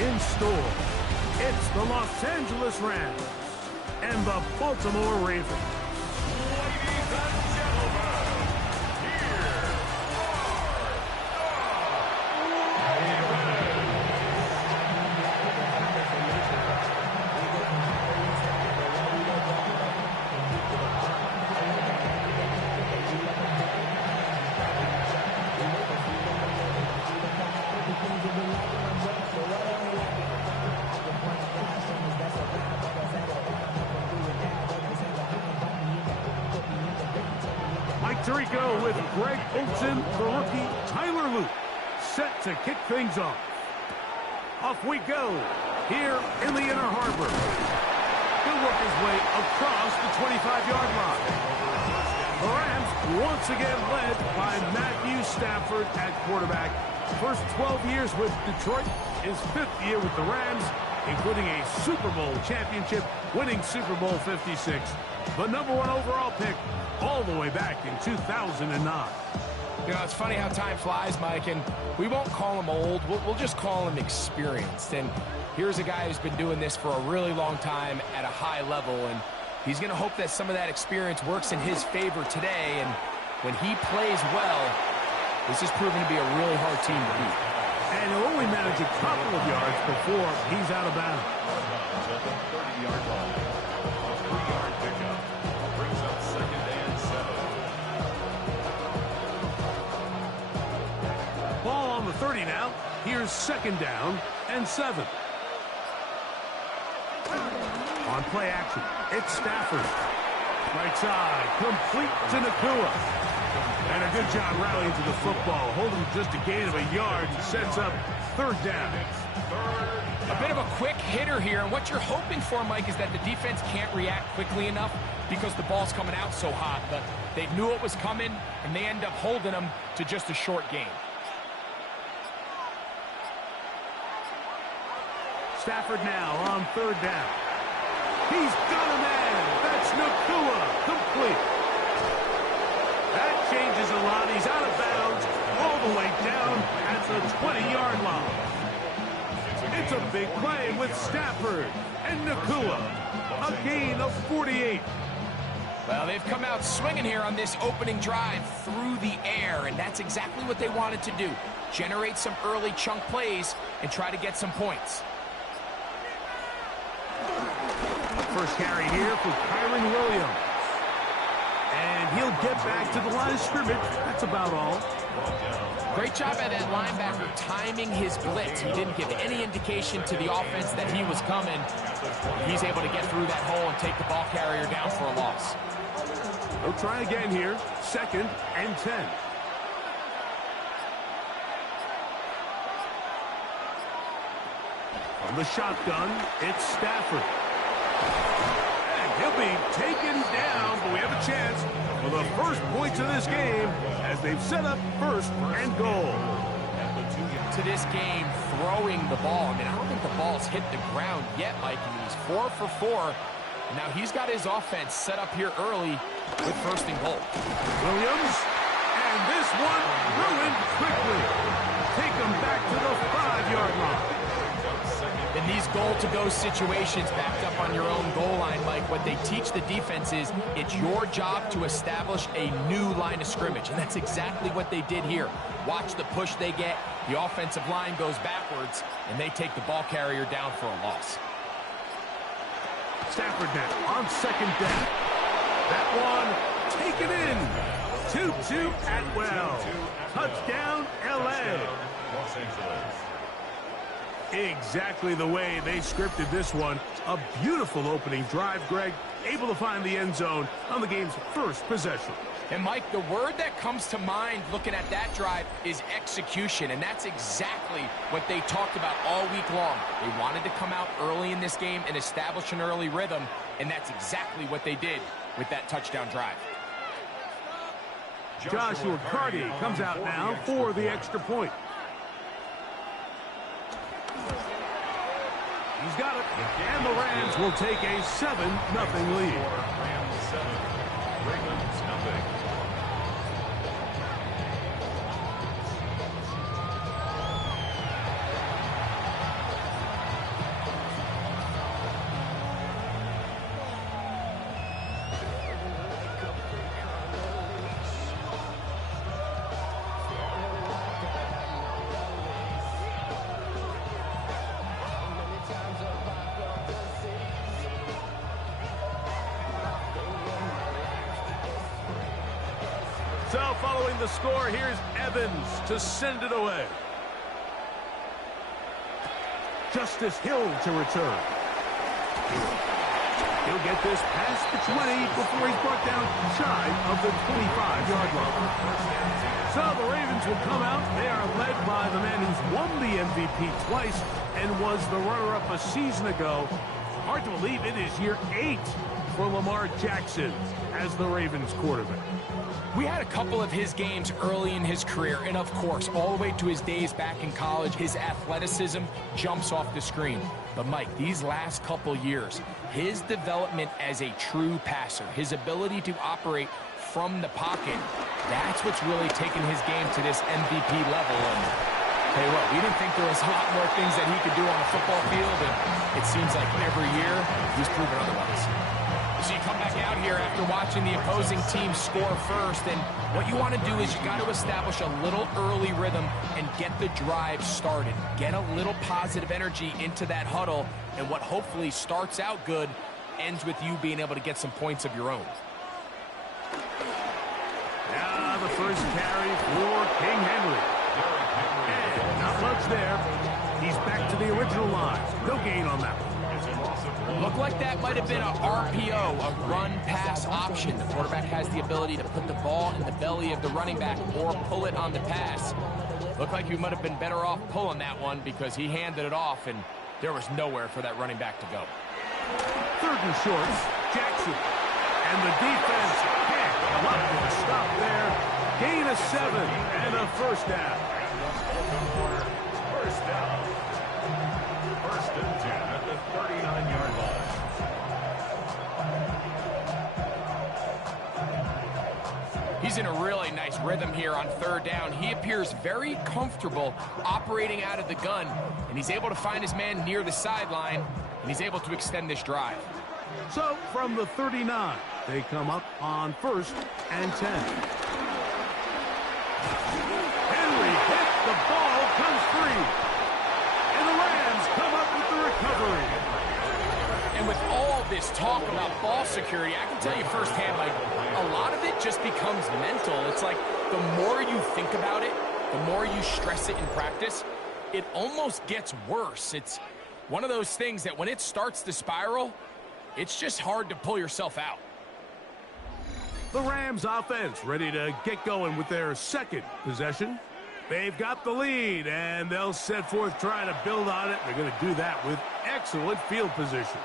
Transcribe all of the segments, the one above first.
in store. It's the Los Angeles Rams and the Baltimore Ravens. Ladies and gentlemen, here Tirico with Greg Olsen, the rookie Tyler Luke, set to kick things off. Off we go, here in the Inner Harbor. He'll work his way across the 25-yard line. The Rams once again led by Matthew Stafford at quarterback. First 12 years with Detroit, his 5th year with the Rams, including a Super Bowl championship, winning Super Bowl 56. The #1 overall pick all the way back in 2009. You know, it's funny how time flies, Mike, and we won't call him old. We'll just call him experienced. And here's a guy who's been doing this for a really long time at a high level, and he's going to hope that some of that experience works in his favor today. And when he plays well, this is proving to be a really hard team to beat. And he'll only manage a couple of yards before he's out of bounds. 30-yard line. A 3-yard pickup. Brings up 2nd and 7. Ball on the 30 now. Here's 2nd down and 7. On play action, it's Stafford. Right side, complete to Nakua. And a good job rallying to the football. Holding just a gain of a yard and sets up 3rd down. A bit of a quick hitter here, and what you're hoping for, Mike, is that the defense can't react quickly enough because the ball's coming out so hot. But they knew it was coming, and they end up holding them to just a short gain. Stafford now on 3rd down. He's got a man. That's Nakua. Complete. That changes a lot. He's out of bounds all the way down at the 20-yard line. It's a big play with Stafford and Nakua. A gain of 48. Well, they've come out swinging here on this opening drive through the air, and that's exactly what they wanted to do. Generate some early chunk plays and try to get some points. First carry here for Kyron Williams. And he'll get back to the line of scrimmage. That's about all. Great job by that linebacker timing his blitz. He didn't give any indication to the offense that he was coming. He's able to get through that hole and take the ball carrier down for a loss. We'll try again here. 2nd and 10. On the shotgun, it's Stafford. And he'll be taken down, but we have a chance for the first points of this game as they've set up 1st and goal. To this game, throwing the ball. I mean, I don't think the ball's hit the ground yet, Mike. I mean, he's 4 for 4. Now he's got his offense set up here early with 1st and goal. Williams, and this one ruined quickly. Take him back to the 5-yard line. In these goal-to-go situations, backed up on your own goal line, Mike, what they teach the defense is it's your job to establish a new line of scrimmage, and that's exactly what they did here. Watch the push they get. The offensive line goes backwards, and they take the ball carrier down for a loss. Stafford now on 2nd down. That one taken in. 2-2 Atwell. Touchdown, L.A. Los Angeles. Exactly the way they scripted this one. A beautiful opening drive, Greg. Able to find the end zone on the game's 1st possession. And, Mike, the word that comes to mind looking at that drive is execution, and that's exactly what they talked about all week long. They wanted to come out early in this game and establish an early rhythm, and that's exactly what they did with that touchdown drive. Joshua Carty comes out now for the extra point. He's got it, and the Rams will take a 7-0 lead. Rams 7, Ravens nothing. So following the score, here's Evans to send it away. Justice Hill to return. He'll get this past the 20 before he's brought down shy of the 25-yard line. So the Ravens will come out. They are led by the man who's won the MVP twice and was the runner-up a season ago. Hard to believe it is year 8 for Lamar Jackson as the Ravens quarterback. We had a couple of his games early in his career, and of course, all the way to his days back in college, his athleticism jumps off the screen. But Mike, these last couple years, his development as a true passer, his ability to operate from the pocket, that's what's really taken his game to this MVP level. And tell you what, we didn't think there was a lot more things that he could do on the football field, and it seems like every year he's proven otherwise. So you come back out here after watching the opposing team score first, and what you want to do is you got to establish a little early rhythm and get the drive started. Get a little positive energy into that huddle, and what hopefully starts out good ends with you being able to get some points of your own. Now the first carry for King Henry. And not much there. He's back to the original line. No gain on that one. Looked like that might have been a RPO, a run-pass option. The quarterback has the ability to put the ball in the belly of the running back or pull it on the pass. Looked like he might have been better off pulling that one because he handed it off, and there was nowhere for that running back to go. 3rd and short, Jackson. And the defense can't come up with a stop there. Gain of 7 and a first down. First down. 1st and 10 at the 39-yard line. He's in a really nice rhythm here on 3rd down. He appears very comfortable operating out of the gun, and he's able to find his man near the sideline, and he's able to extend this drive. So from the 39, they come up on 1st and 10. Henry hit, the ball comes free. And the Rams come up with the recovery. And with all this talk about ball security, I can tell you firsthand, like, a lot of it just becomes mental. It's like the more you think about it, the more you stress it in practice, it almost gets worse. It's one of those things that when it starts to spiral, it's just hard to pull yourself out. The Rams offense ready to get going with their 2nd possession. They've got the lead, and they'll set forth trying to build on it. They're going to do that with excellent field position.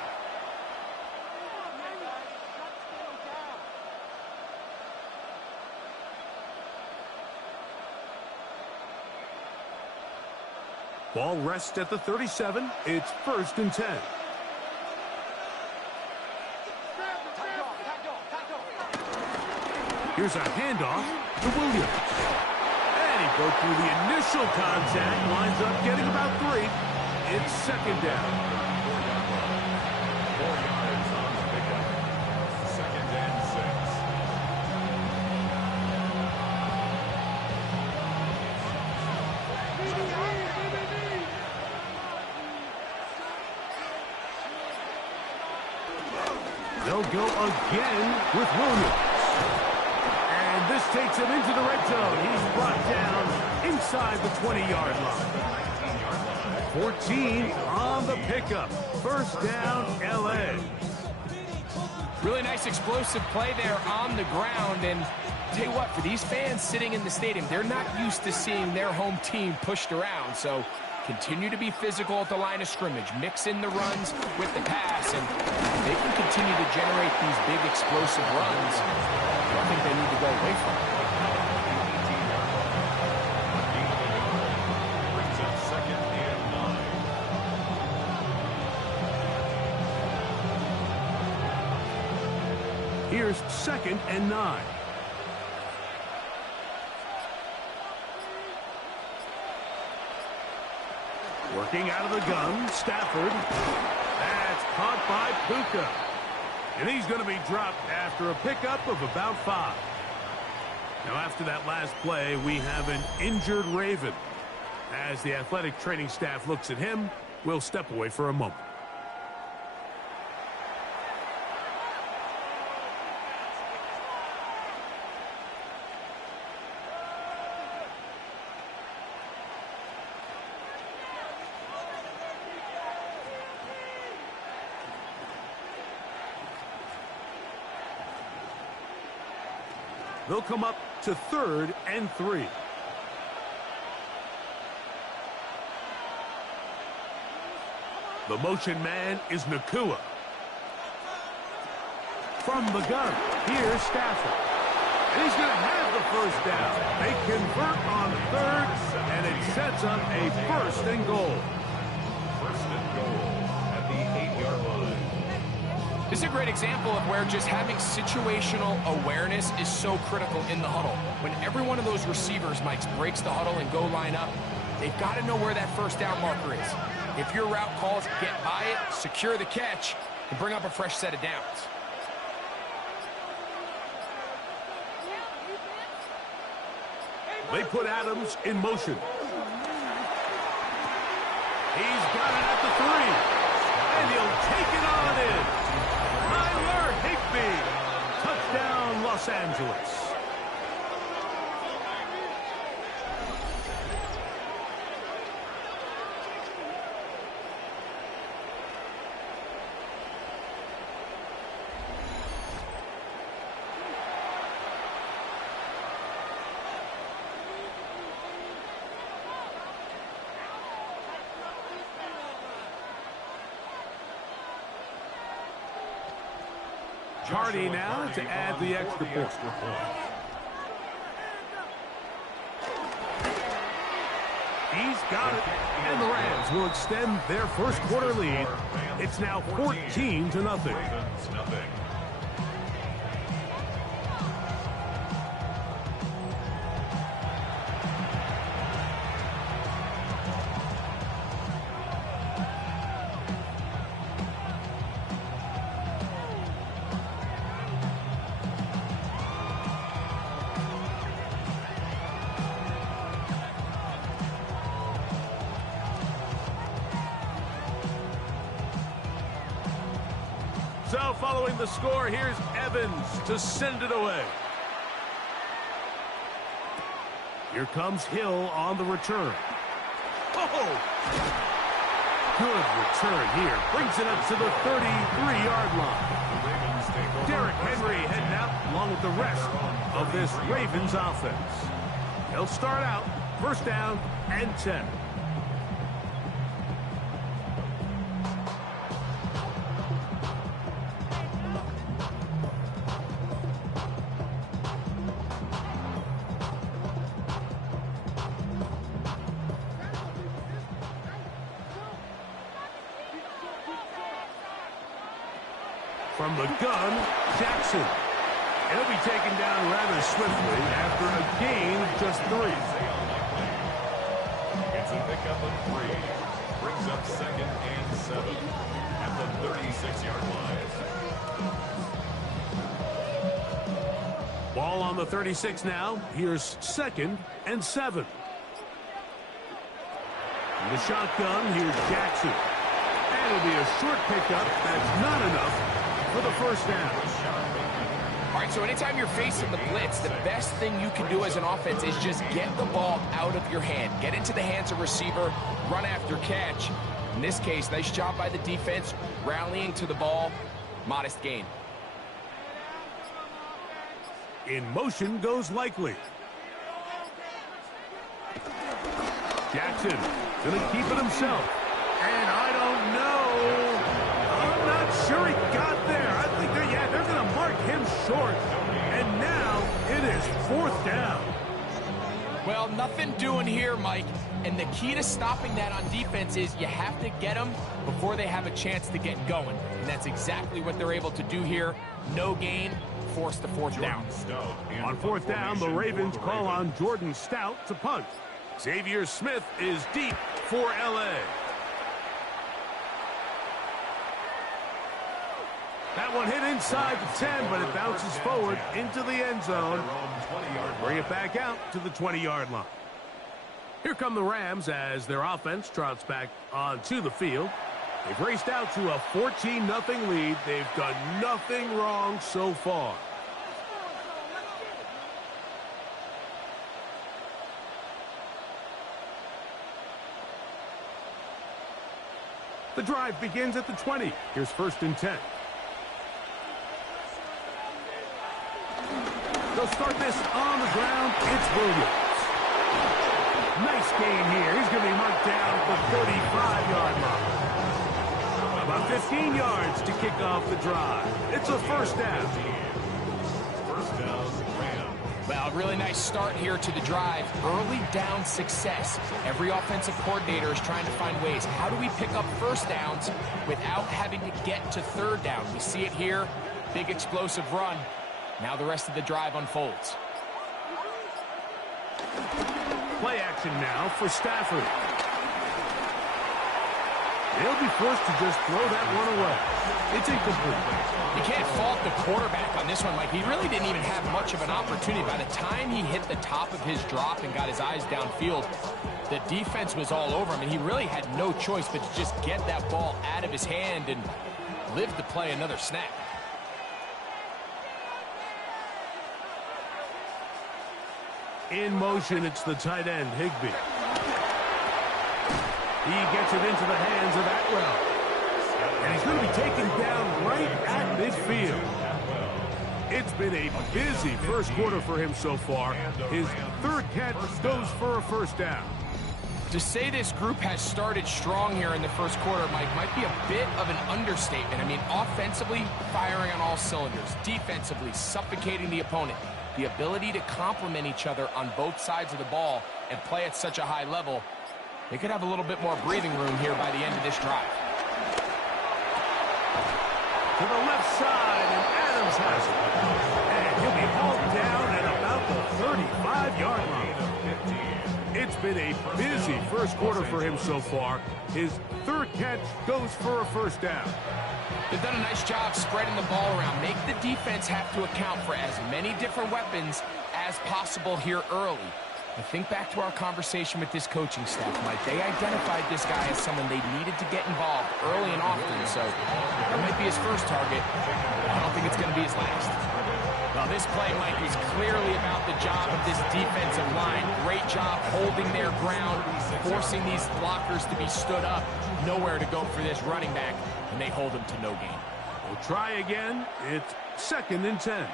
Ball rests at the 37. It's 1st and 10. Here's a handoff to Williams. And he broke through the initial contact, lines up getting about 3. It's 2nd down. 4 yards on the pickup. 2nd and 6. They'll go again with Williams. And this takes him into the red zone. He's brought down inside the 20-yard line. 14 on the pickup. 1st down, L.A. Really nice explosive play there on the ground. And tell you what, for these fans sitting in the stadium, they're not used to seeing their home team pushed around. So continue to be physical at the line of scrimmage. Mix in the runs with the pass, and they can continue to generate these big explosive runs. I think they need to go away from it. Brings up 2nd and 9. Here's 2nd and 9. Working out of the gun, Stafford. That's caught by Puka. And he's going to be dropped after a pickup of about 5. Now, after that last play, we have an injured Raven. As the athletic training staff looks at him, we'll step away for a moment. They'll come up to 3rd and 3. The motion man is Nakua. From the gun, here's Stafford. And he's going to have the first down. They convert on 3rd, and it sets up a 1st and goal. 1st and goal at the 8-yard line. This is a great example of where just having situational awareness is so critical in the huddle. When every one of those receivers, Mike, breaks the huddle and go line up, they've got to know where that first down marker is. If your route calls, get by it, secure the catch, and bring up a fresh set of downs. They put Adams in motion. He's got it at the 3. And he'll take it on in. Tyler Higbee. Touchdown, Los Angeles. Hardy now to add the extra point. He's got it. And the Rams will extend their first quarter lead. It's now 14-0. So following the score, here's Evans to send it away. Here comes Hill on the return. Oh! Good return here. Brings it up to the 33-yard line. Derrick Henry heading out along with the rest of this Ravens offense. They'll start out 1st down and 10. From the gun, Jackson. He'll be taken down rather swiftly after a gain of just 3. It's a pickup of 3. Brings up 2nd and 7 at the 36-yard line. Ball on the 36 now. Here's 2nd and 7. In the shotgun, here's Jackson. And it'll be a short pickup. That's not enough for the first down. All right, so anytime you're facing the blitz, the best thing you can do as an offense is just get the ball out of your hand. Get into the hands of receiver, run after catch. In this case, nice job by the defense, rallying to the ball, modest gain. In motion goes Likely. Jackson gonna keep it himself. And I don't know. I'm not sure he got there. I think they're going to mark him short. And now it is 4th down. Well, nothing doing here, Mike. And the key to stopping that on defense is you have to get them before they have a chance to get going. And that's exactly what they're able to do here. No gain, forced to 4th down. On 4th down, the Ravens call on Jordan Stout to punt. Xavier Smith is deep for L.A. That one hit inside the 10, but it bounces forward into the end zone. Bring it back out to the 20-yard line. Here come the Rams as their offense trots back onto the field. They've raced out to a 14-0 lead. They've done nothing wrong so far. The drive begins at the 20. Here's 1st and 10. The They'll start this on the ground. It's Williams. Nice gain here. He's going to be marked down at the 35-yard line. About 15 yards to kick off the drive. It's a first down. First down, Rams. Well, really nice start here to the drive. Early down success. Every offensive coordinator is trying to find ways. How do we pick up first downs without having to get to third down? We see it here. Big explosive run. Now the rest of the drive unfolds. Play action now for Stafford. He'll be forced to just throw that one away. It's incomplete. You can't fault the quarterback on this one, Mike. He really didn't even have much of an opportunity. By the time he hit the top of his drop and got his eyes downfield, the defense was all over him, and he really had no choice but to just get that ball out of his hand and live to play another snap. In motion, it's the tight end, Higbee. He gets it into the hands of Atwell. And he's going to be taken down right at midfield. It's been a busy first quarter for him so far. His third catch goes for a first down. To say this group has started strong here in the first quarter, Mike, might be a bit of an understatement. I mean, offensively, firing on all cylinders. Defensively, suffocating the opponent. The ability to complement each other on both sides of the ball and play at such a high level, they could have a little bit more breathing room here by the end of this drive. To the left side, and Adams has it. And he'll be hauled down at about the 35-yard line. It's been a busy first quarter for him so far. His third catch goes for a first down. They've done a nice job spreading the ball around. Make the defense have to account for as many different weapons as possible here early. I think back to our conversation with this coaching staff, Mike. They identified this guy as someone they needed to get involved early and often, so that might be his first target. I don't think it's going to be his last. Well, this play, Mike, is clearly about the job of this defensive line. Great job holding their ground, forcing these blockers to be stood up. Nowhere to go for this running back, and they hold him to no gain. We'll try again. It's 2nd and 10.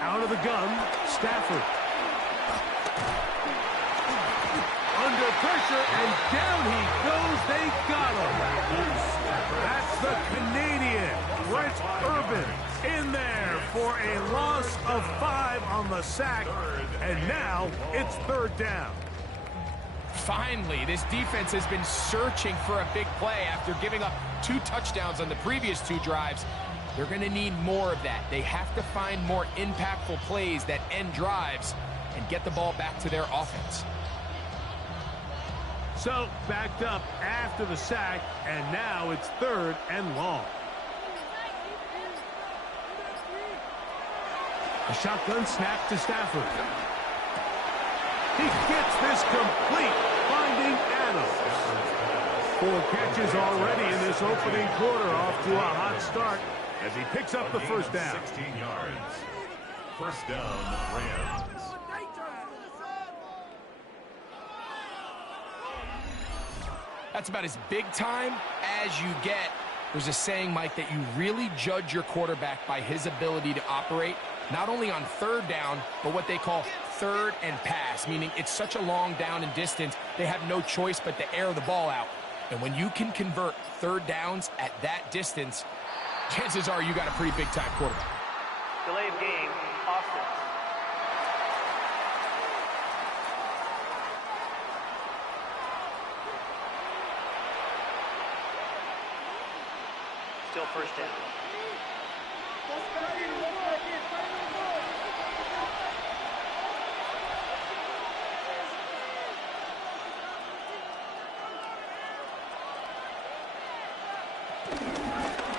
Out of the gun, Stafford. Under pressure, and down he goes. They got him. That's the Canadian, Brent Urban, in there for a loss of 5 on the sack. And now it's 3rd down. Finally, this defense has been searching for a big play after giving up 2 touchdowns on the previous 2 drives. They're going to need more of that. They have to find more impactful plays that end drives and get the ball back to their offense. So, backed up after the sack, and now it's 3rd and long. A shotgun snap to Stafford. He gets this complete, finding Adams. 4 catches already in this opening quarter, off to a hot start as he picks up the first down. 16 yards. First down, Rams. That's about as big time as you get. There's a saying, Mike, that you really judge your quarterback by his ability to operate, not only on 3rd down, but what they call 3rd and pass, meaning it's such a long down and distance, they have no choice but to air the ball out. And when you can convert 3rd downs at that distance, chances are you got a pretty big-time quarterback. Delay of game, offense. Still first down.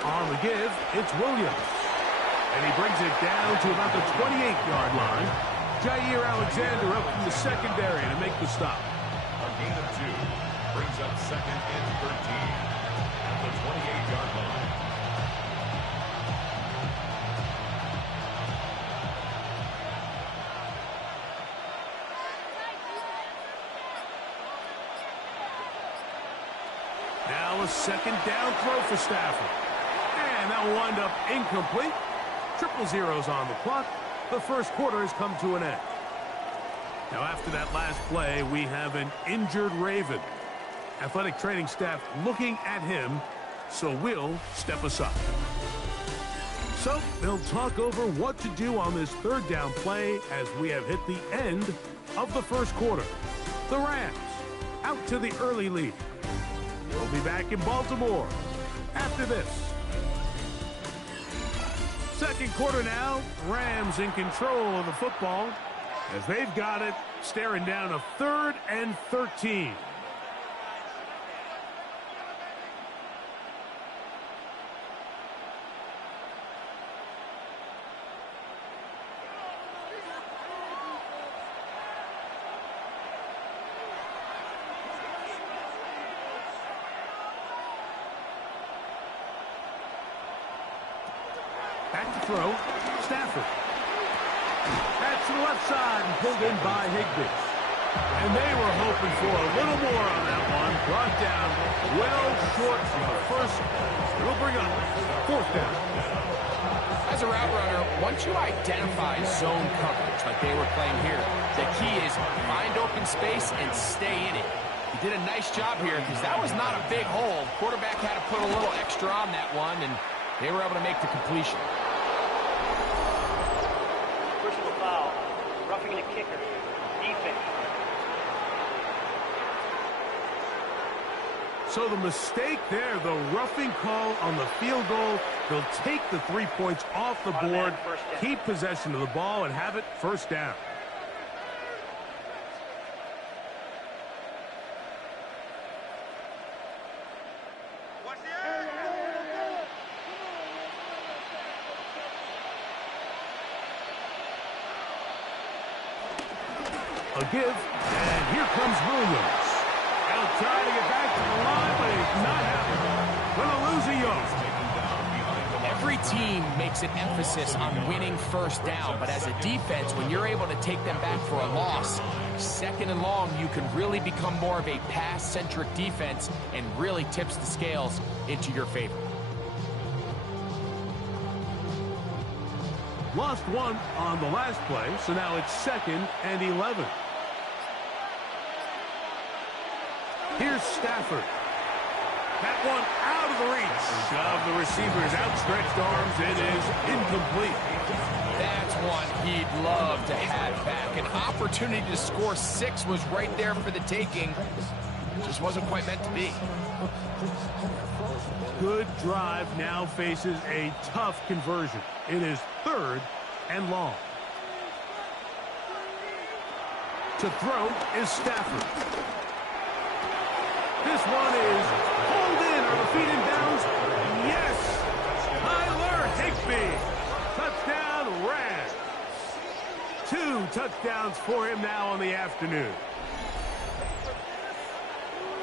On the give, it's Williams. And he brings it down to about the 28-yard line. Jair Alexander up from the secondary to make the stop. A gain of 2 brings up 2nd and 13 at the 28-yard line. Now a 2nd down throw for Stafford. And that will wind up incomplete. triple zeros on the clock. The first quarter has come to an end. Now, after that last play, we have an injured Raven. Athletic training staff looking at him, so we'll step aside. So they'll talk over what to do on this third down play as we have hit the end of the first quarter. The Rams out to the early lead. We'll be back in Baltimore after this. Second quarter now, Rams in control of the football as they've got it, staring down a 3rd and 13. Back to throw, Stafford. That's to the left side and pulled in by Higbee. And they were hoping for a little more on that one. Brought down well short of the first. It'll bring up 4th down. As a route runner, once you identify zone coverage like they were playing here, the key is find open space and stay in it. He did a nice job here because that was not a big hole. Quarterback had to put a little extra on that one, and they were able to make the completion. Personal foul. Roughing the kicker. Defense. So the mistake there, the roughing call on the field goal. They'll take the 3 points off the board, keep possession of the ball, and have it first down. A give, and here comes Williams. They'll try to get back to the line, but it's not happening. Gonna lose a yard. Every team makes an emphasis on winning first down, but as a defense, when you're able to take them back for a loss, 2nd and long, you can really become more of a pass-centric defense and really tips the scales into your favor. Lost one on the last play, so now it's 2nd and 11. Here's Stafford. That one out of the reach of the receiver's outstretched arms. It is incomplete. That's one he'd love to have back. An opportunity to score 6 was right there for the taking. Just wasn't quite meant to be. Good drive now faces a tough conversion. It is 3rd and long. To throw is Stafford. This one is pulled in. Are the feet in bounds? Yes! Tyler Higbee. Touchdown, Rams. 2 touchdowns for him now on the afternoon.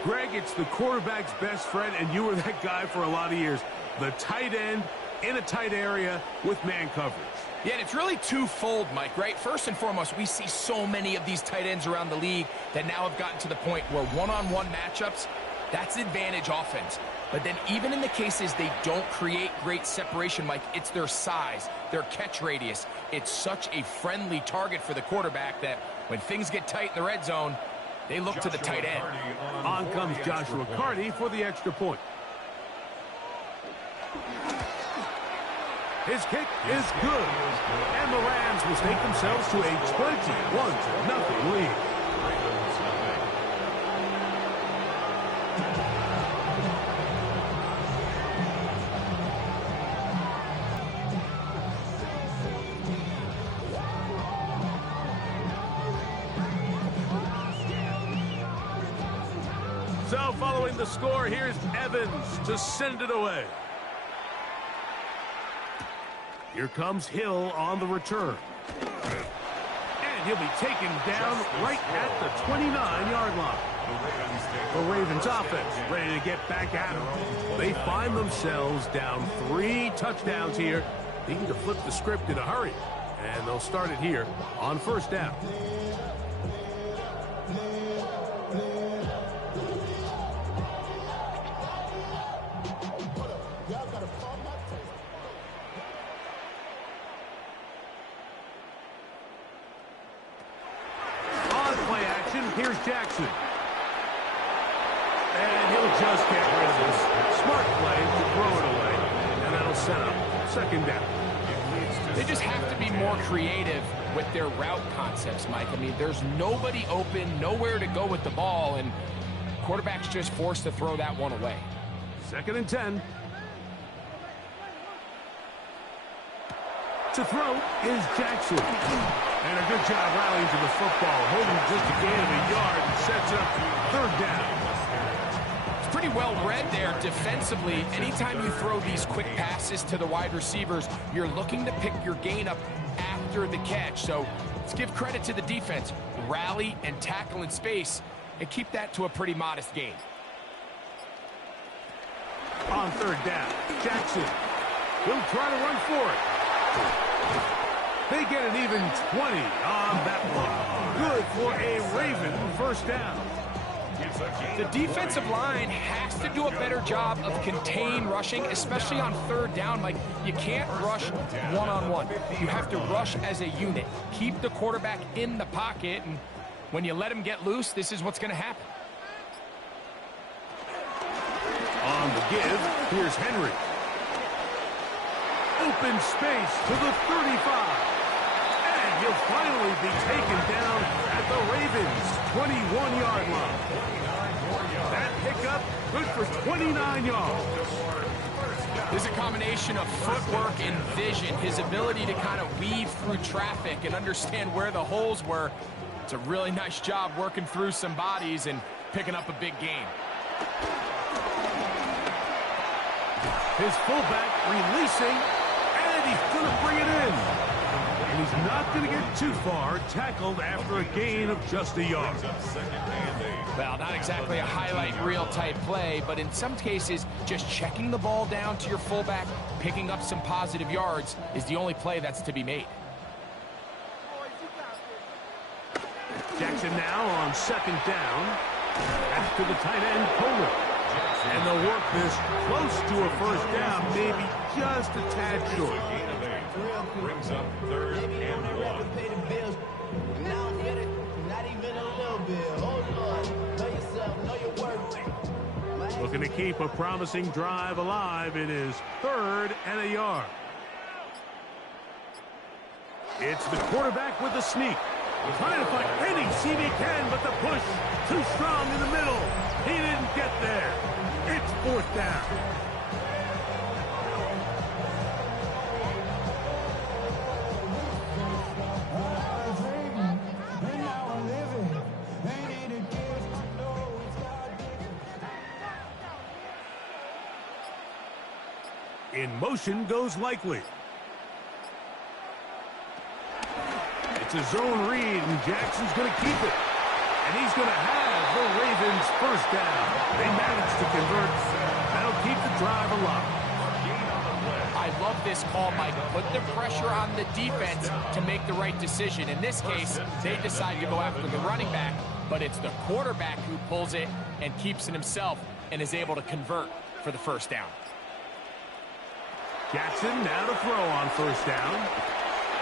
Greg, it's the quarterback's best friend, and you were that guy for a lot of years. The tight end in a tight area with man coverage. Yeah, and it's really twofold, Mike, right? First and foremost, we see so many of these tight ends around the league that now have gotten to the point where one-on-one matchups, that's advantage offense. But then even in the cases they don't create great separation, Mike, it's their size, their catch radius. It's such a friendly target for the quarterback that when things get tight in the red zone, they look to the tight end. On comes Joshua Carty for the extra point. His kick is good. And the Rams will take themselves to a 21-0 lead. So following the score, here's Evans to send it away. Here comes Hill on the return. And he'll be taken down right at the 29-yard line. The Ravens offense ready to get back at him. They find themselves down 3 touchdowns here. They need to flip the script in a hurry. And they'll start it here on first down. Here's Jackson. And he'll just get rid of this. Smart play to throw it away. And that'll set up second down. They just have to be more creative with their route concepts, Mike. I mean, there's nobody open, nowhere to go with the ball, and quarterback's just forced to throw that one away. Second and 10. To throw is Jackson. And a good job rallying to the football, holding just a gain of a yard and sets up third down. It's pretty well read there defensively. Anytime you throw these quick passes to the wide receivers, you're looking to pick your gain up after the catch. So let's give credit to the defense. Rally and tackle in space and keep that to a pretty modest gain. On third down, Jackson. He'll try to run for it. They get an even 20 on that one. Good for a Raven first down. The defensive line has to do a better job of contained rushing, especially on third down. Like, you can't rush one-on-one. You have to rush as a unit. Keep the quarterback in the pocket, and when you let him get loose, this is what's going to happen. On the give, here's Henry. Open space to the 35. And he'll finally be taken down at the Ravens' 21-yard line. That pickup good for 29 yards. There's a combination of footwork and vision, his ability to kind of weave through traffic and understand where the holes were. It's a really nice job working through some bodies and picking up a big gain. His fullback releasing, and he's going to bring it in. And he's not going to get too far, tackled after a gain of just a yard. Well, not exactly a highlight reel type play, but in some cases, just checking the ball down to your fullback, picking up some positive yards is the only play that's to be made. Jackson now on second down. After the tight end, Kohler. And they'll work this close to a first down, maybe just a tad short. Brings up third and 1. Looking to keep a promising drive alive. It is third and a yard. It's the quarterback with the sneak. Trying to find any seam he can, but the push too strong in the middle. He didn't get there. It's fourth down. In motion goes Likely. It's a zone read, and Jackson's going to keep it. And he's going to have the Ravens first down. They managed to convert. That'll keep the drive alive. I love this call, Mike. Put the pressure on the defense to make the right decision. In this case, they decide to go after the running back, but it's the quarterback who pulls it and keeps it himself and is able to convert for the first down. Jackson now to throw on first down.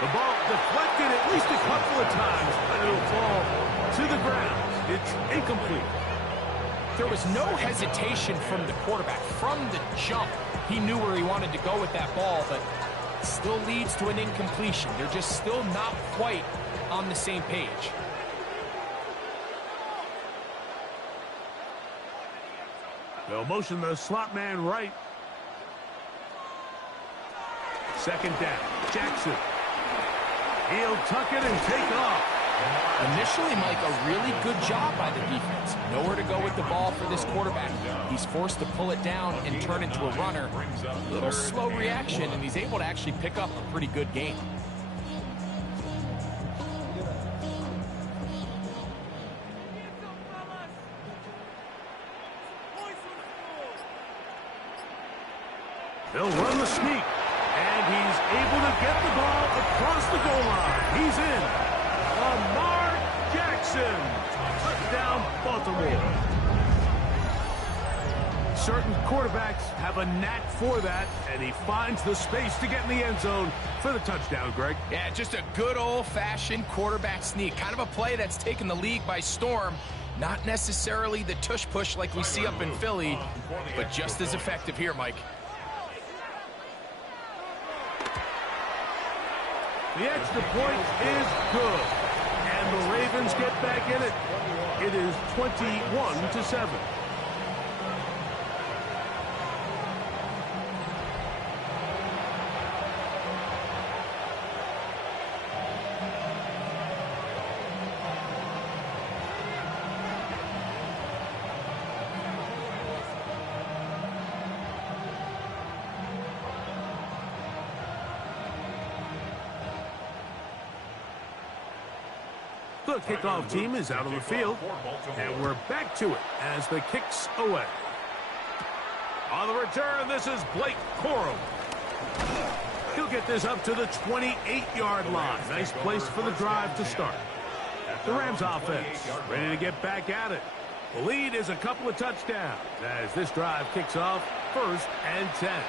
The ball deflected at least a couple of times, but it'll fall to the ground. It's incomplete. There was no hesitation from the quarterback. From the jump, he knew where he wanted to go with that ball, but it still leads to an incompletion. They're just still not quite on the same page. They'll motion the slot man right. Second down, Jackson. He'll tuck it and take off. Initially, Mike, a really good job by the defense. Nowhere to go with the ball for this quarterback. He's forced to pull it down and turn into a runner. A little slow reaction, and he's able to actually pick up a pretty good gain. They'll run the sneak. And he's able to get the ball across the goal line. He's in. Lamar Jackson. Touchdown, Baltimore. Certain quarterbacks have a knack for that, and he finds the space to get in the end zone for the touchdown, Greg. Yeah, just a good old-fashioned quarterback sneak. Kind of a play that's taken the league by storm. Not necessarily the tush-push like we see up in Philly, but just as effective here, Mike. The extra point is good. And the Ravens get back in it. It is 21-7. The kickoff team is out on the field, and we're back to it as the kick's away. On the return, this is Blake Corum. He'll get this up to the 28-yard line. Nice place for the drive to start. The Rams offense ready to get back at it. The lead is a couple of touchdowns as this drive kicks off 1st and 10.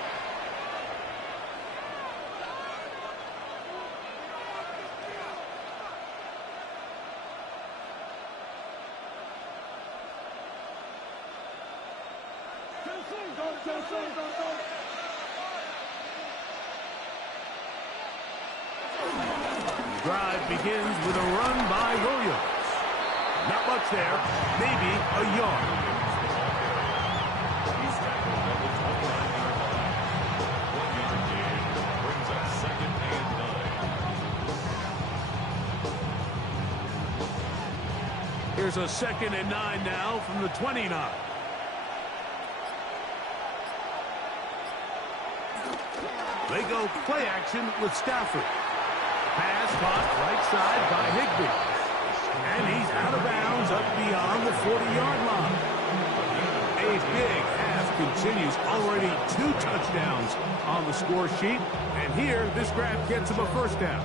Drive begins with a run by Williams. Not much there, maybe a yard. He's tackled at the 29-yard line. 1-yard gain brings up 2nd and 9. Here's a 2nd and 9 now from the 29. They go play action with Stafford. Pass caught right side by Higbee. And he's out of bounds up beyond the 40-yard line. A big half continues. Already 2 touchdowns on the score sheet. And here, this grab gets him a 1st down.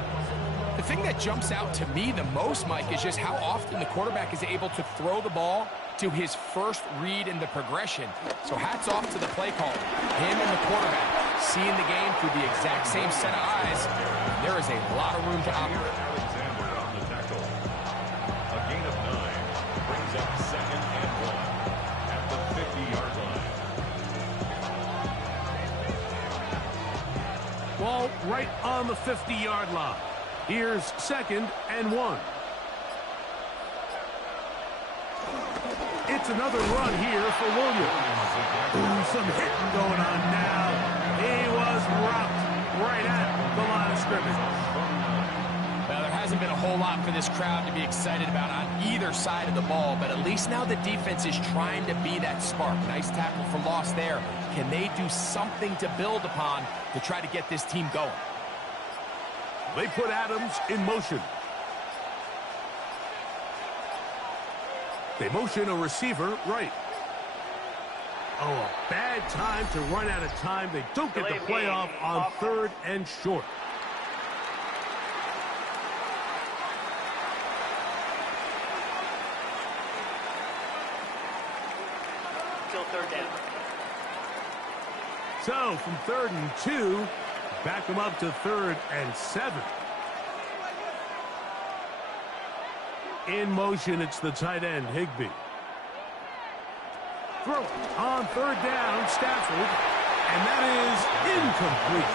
The thing that jumps out to me the most, Mike, is just how often the quarterback is able to throw the ball to his first read in the progression. So hats off to the play caller. Him and the quarterback seeing the game through the exact same set of eyes. There is a lot of room to operate. Alexander on the tackle. A gain of 9 brings up 2nd and 1 at the 50-yard line. Ball right on the 50-yard line. Here's 2nd and 1. It's another run here for Williams. Ooh, some hitting going on now. He was rocked right at the line of scrimmage. Well, there hasn't been a whole lot for this crowd to be excited about on either side of the ball, but at least now the defense is trying to be that spark. Nice tackle for loss there. Can they do something to build upon to try to get this team going? They put Adams in motion. They motion a receiver right. Oh, a bad time to run out of time. They don't get the play off on 3rd and short. Still 3rd down. So, from 3rd and 2, back them up to 3rd and 7. In motion, it's the tight end, Higbee. Throw on 3rd down, Stafford, and that is incomplete.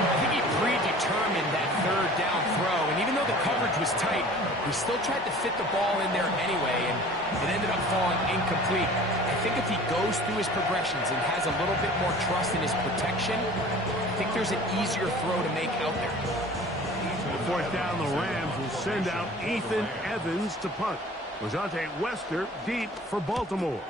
I think he predetermined that 3rd down throw, and even though the coverage was tight, he still tried to fit the ball in there anyway, and it ended up falling incomplete. I think if he goes through his progressions and has a little bit more trust in his protection, I think there's an easier throw to make out there. The 4th down, the Rams will send out Ethan Evans to punt. Rajante Wester deep for Baltimore.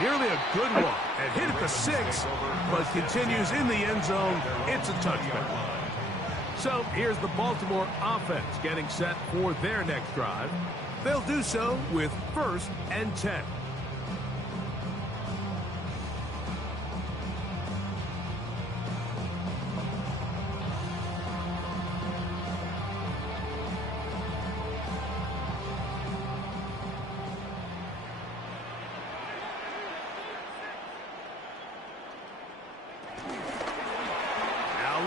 Nearly a good one. And hit at the 6, but continues in the end zone. It's a touchdown. So here's the Baltimore offense getting set for their next drive. They'll do so with 1st and 10.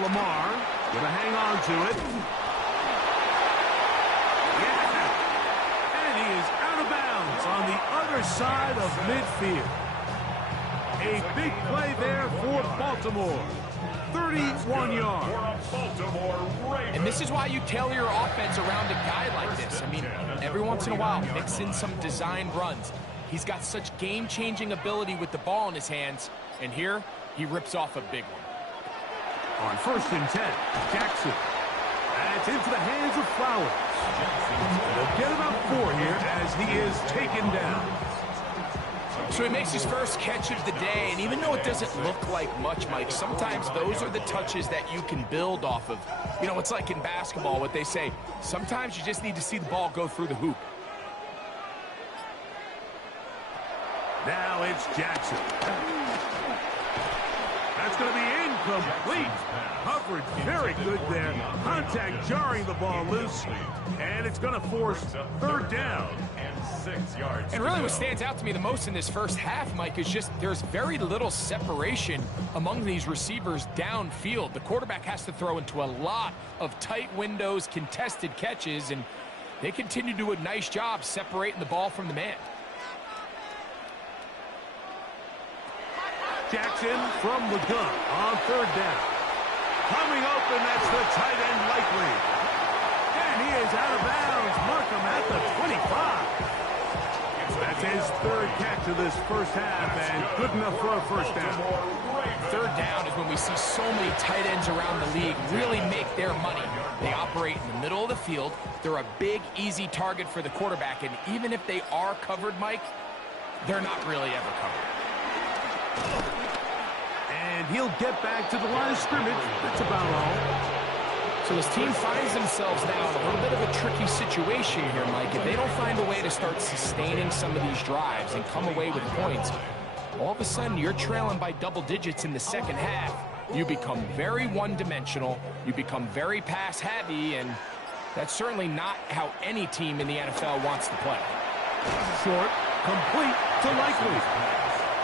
Lamar Gonna hang on to it. Yeah! And he is out of bounds on the other side of midfield. A big play there for Baltimore. 31 yards. And this is why you tailor your offense around a guy like this. I mean, every once in a while, mix in some designed runs. He's got such game-changing ability with the ball in his hands. And here, he rips off a big one. On 1st and 10, Jackson. That's into the hands of Flowers. They'll get about 4 here as he is taken down. So he makes his first catch of the day, and even though it doesn't look like much, Mike, sometimes those are the touches that you can build off of. You know, it's like in basketball, what they say, sometimes you just need to see the ball go through the hoop. Now it's Jackson. That's going to be incomplete. Coverage very good there. Contact jarring the ball loose. And it's going to force 3rd down. And 6 yards. And really what stands out to me the most in this first half, Mike, is just there's very little separation among these receivers downfield. The quarterback has to throw into a lot of tight windows, contested catches, and they continue to do a nice job separating the ball from the man. Jackson from the gun on 3rd down. Coming open, that's the tight end likely. And he is out of bounds. Markham at the 25. That's his 3rd catch of this first half, and good enough for a 1st down. 3rd down is when we see so many tight ends around the league really make their money. They operate in the middle of the field. They're a big, easy target for the quarterback, and even if they are covered, Mike, they're not really ever covered. And he'll get back to the line of scrimmage. That's about all. So this team finds themselves now in a little bit of a tricky situation here, Mike. If they don't find a way to start sustaining some of these drives and come away with points, all of a sudden you're trailing by double digits in the second half. You become very one-dimensional. You become very pass-heavy, and that's certainly not how any team in the NFL wants to play. Short, complete to Likely.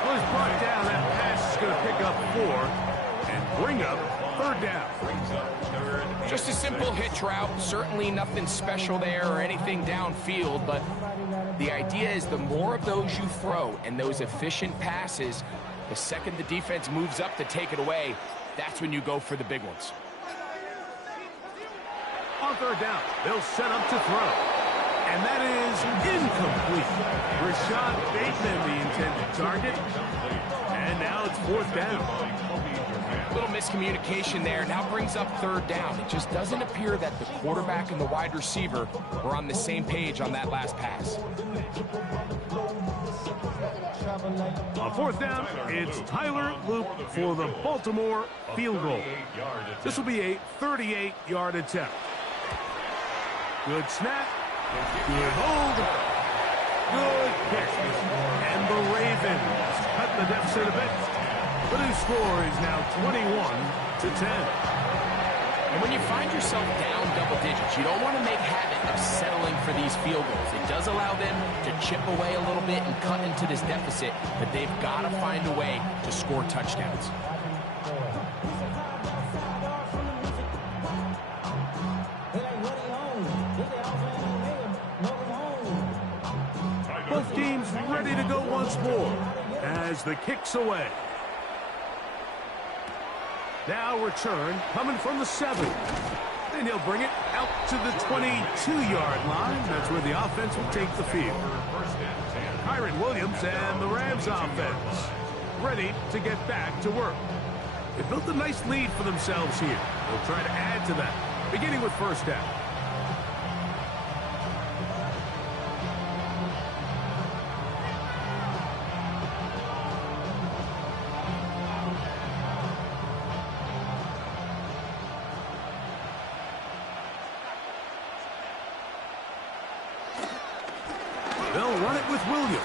Well, he's brought down. That pass is going to pick up 4 and bring up 3rd down. Just a simple hitch route. Certainly nothing special there or anything downfield, but the idea is the more of those you throw and those efficient passes, the second the defense moves up to take it away, that's when you go for the big ones. On 3rd down, they'll set up to throw. And that is incomplete. Rashad Bateman, the intended target. And now it's 4th down. A little miscommunication there. Now brings up 3rd down. It just doesn't appear that the quarterback and the wide receiver were on the same page on that last pass. On 4th down, it's Tyler Loop for the Baltimore field goal. This will be a 38-yard attempt. Good snap. Good hold. Good kick. And the Ravens cut the deficit a bit. The new score is now 21-10. And when you find yourself down double digits, you don't want to make habit of settling for these field goals. It does allow them to chip away a little bit and cut into this deficit, but they've got to find a way to score touchdowns. Both teams ready to go once more as the kick's away. Now return coming from the 7. Then he'll bring it out to the 22-yard line. That's where the offense will take the field. Kyron Williams and the Rams offense ready to get back to work. They built a nice lead for themselves here. They'll try to add to that, beginning with 1st down. They'll run it with Williams.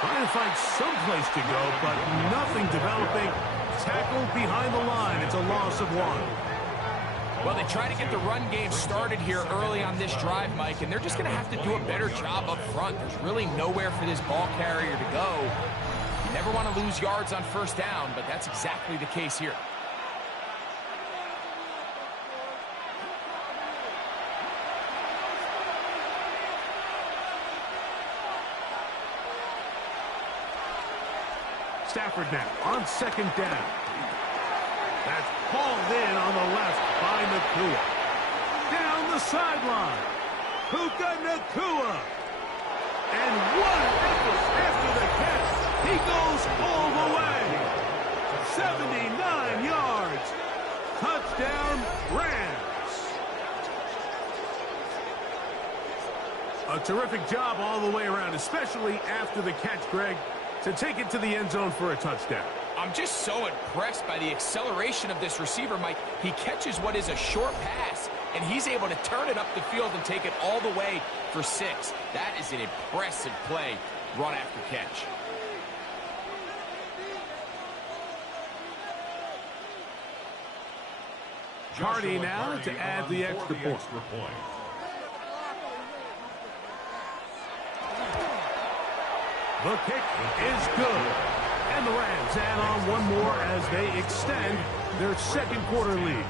Trying to find some place to go, but nothing developing. Tackled behind the line. It's a loss of 1. Well, they try to get the run game started here early on this drive, Mike, and they're just going to have to do a better job up front. There's really nowhere for this ball carrier to go. You never want to lose yards on 1st down, but that's exactly the case here. Stafford now on second down. That's hauled in on the left by Nakua. Down the sideline. Puka Nakua. And what an effort after the catch. He goes all the way. 79 yards. Touchdown, Rams. A terrific job all the way around, especially after the catch, Greg, to take it to the end zone for a touchdown. I'm just so impressed by the acceleration of this receiver, Mike. He catches what is a short pass, and he's able to turn it up the field and take it all the way for 6. That is an impressive play, run after catch. Hardy now to add the extra point. The kick is good. And the Rams add on one more as they extend their second quarter lead.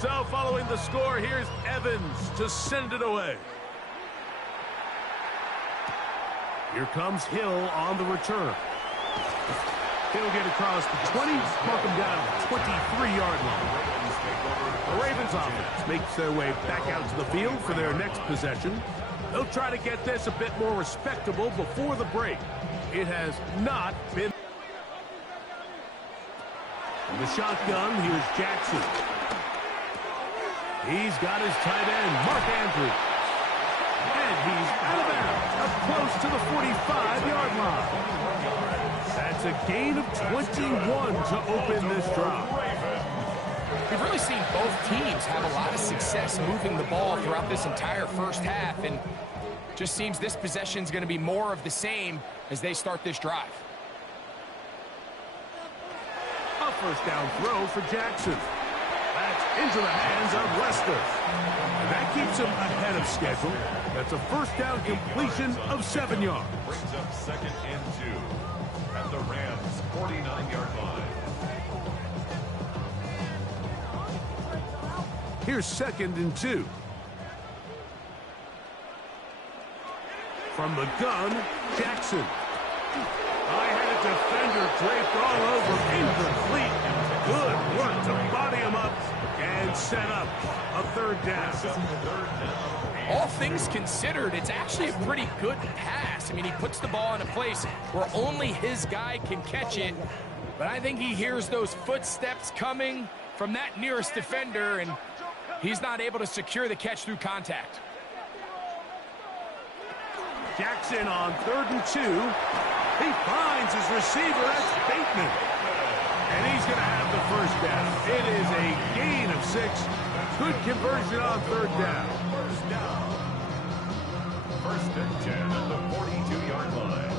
So following the score, here's Evans to send it away. Here comes Hill on the return. He'll get across the 20, mark him down at the 23-yard line. The Ravens offense makes their way back out to the field for their next possession. They'll try to get this a bit more respectable before the break. It has not been. In the shotgun, here's Jackson. He's got his tight end, Mark Andrews. And he's out of bounds, up close to the 45-yard line. That's a gain of 21 to open this drive. We've really seen both teams have a lot of success moving the ball throughout this entire first half, and just seems this possession's going to be more of the same as they start this drive. A first down throw for Jackson. That's into the hands of Lester. And that keeps him ahead of schedule. That's a first down completion of 7 yards. Brings up 2nd and 2 at the Rams' 49-yard line. Here's 2nd and 2. From the gun, Jackson. High-headed defender draped all over, incomplete. Good work to body him up and set up a 3rd down. All things considered, it's actually a pretty good pass. I mean, he puts the ball in a place where only his guy can catch it. But I think he hears those footsteps coming from that nearest defender, and he's not able to secure the catch through contact. Jackson on 3rd and 2. He finds his receiver. That's Bateman. And he's going to have the first down. It is a gain of 6. Good conversion on 3rd down. 1st and 10 at the 42-yard line.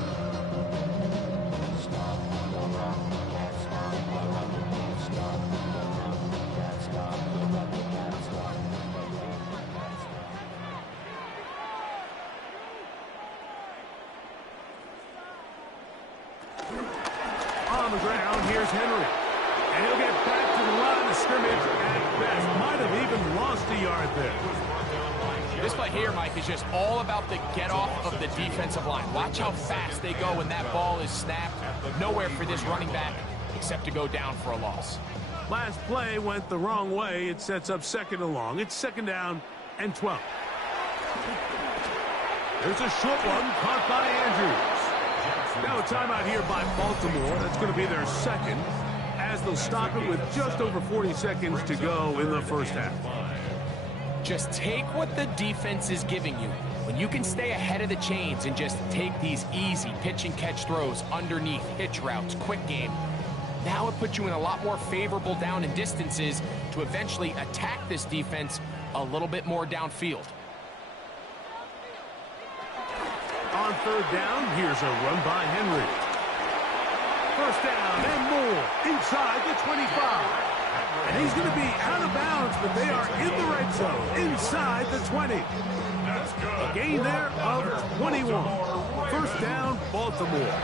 On the ground, here's Henry. And he'll get back to the line of scrimmage at best. Might have even lost a yard there. This play here, Mike, is just all about the get-off of the defensive line. Watch how fast they go when that ball is snapped. Nowhere for this running back except to go down for a loss. Last play went the wrong way. It sets up 2nd and long. It's 2nd down and 12. There's a short one caught by Andrews. Now a timeout here by Baltimore. That's going to be their 2nd, as they'll stop it with just over 40 seconds to go in the first half. Just take what the defense is giving you. When you can stay ahead of the chains and just take these easy pitch and catch throws underneath, hitch routes, quick game, now it puts you in a lot more favorable down and distances to eventually attack this defense a little bit more downfield. On 3rd down, here's a run by Henry. first down and more inside the 25. And he's going to be out of bounds, but they are in the red zone inside the 20. A gain there of 21. First down, Baltimore.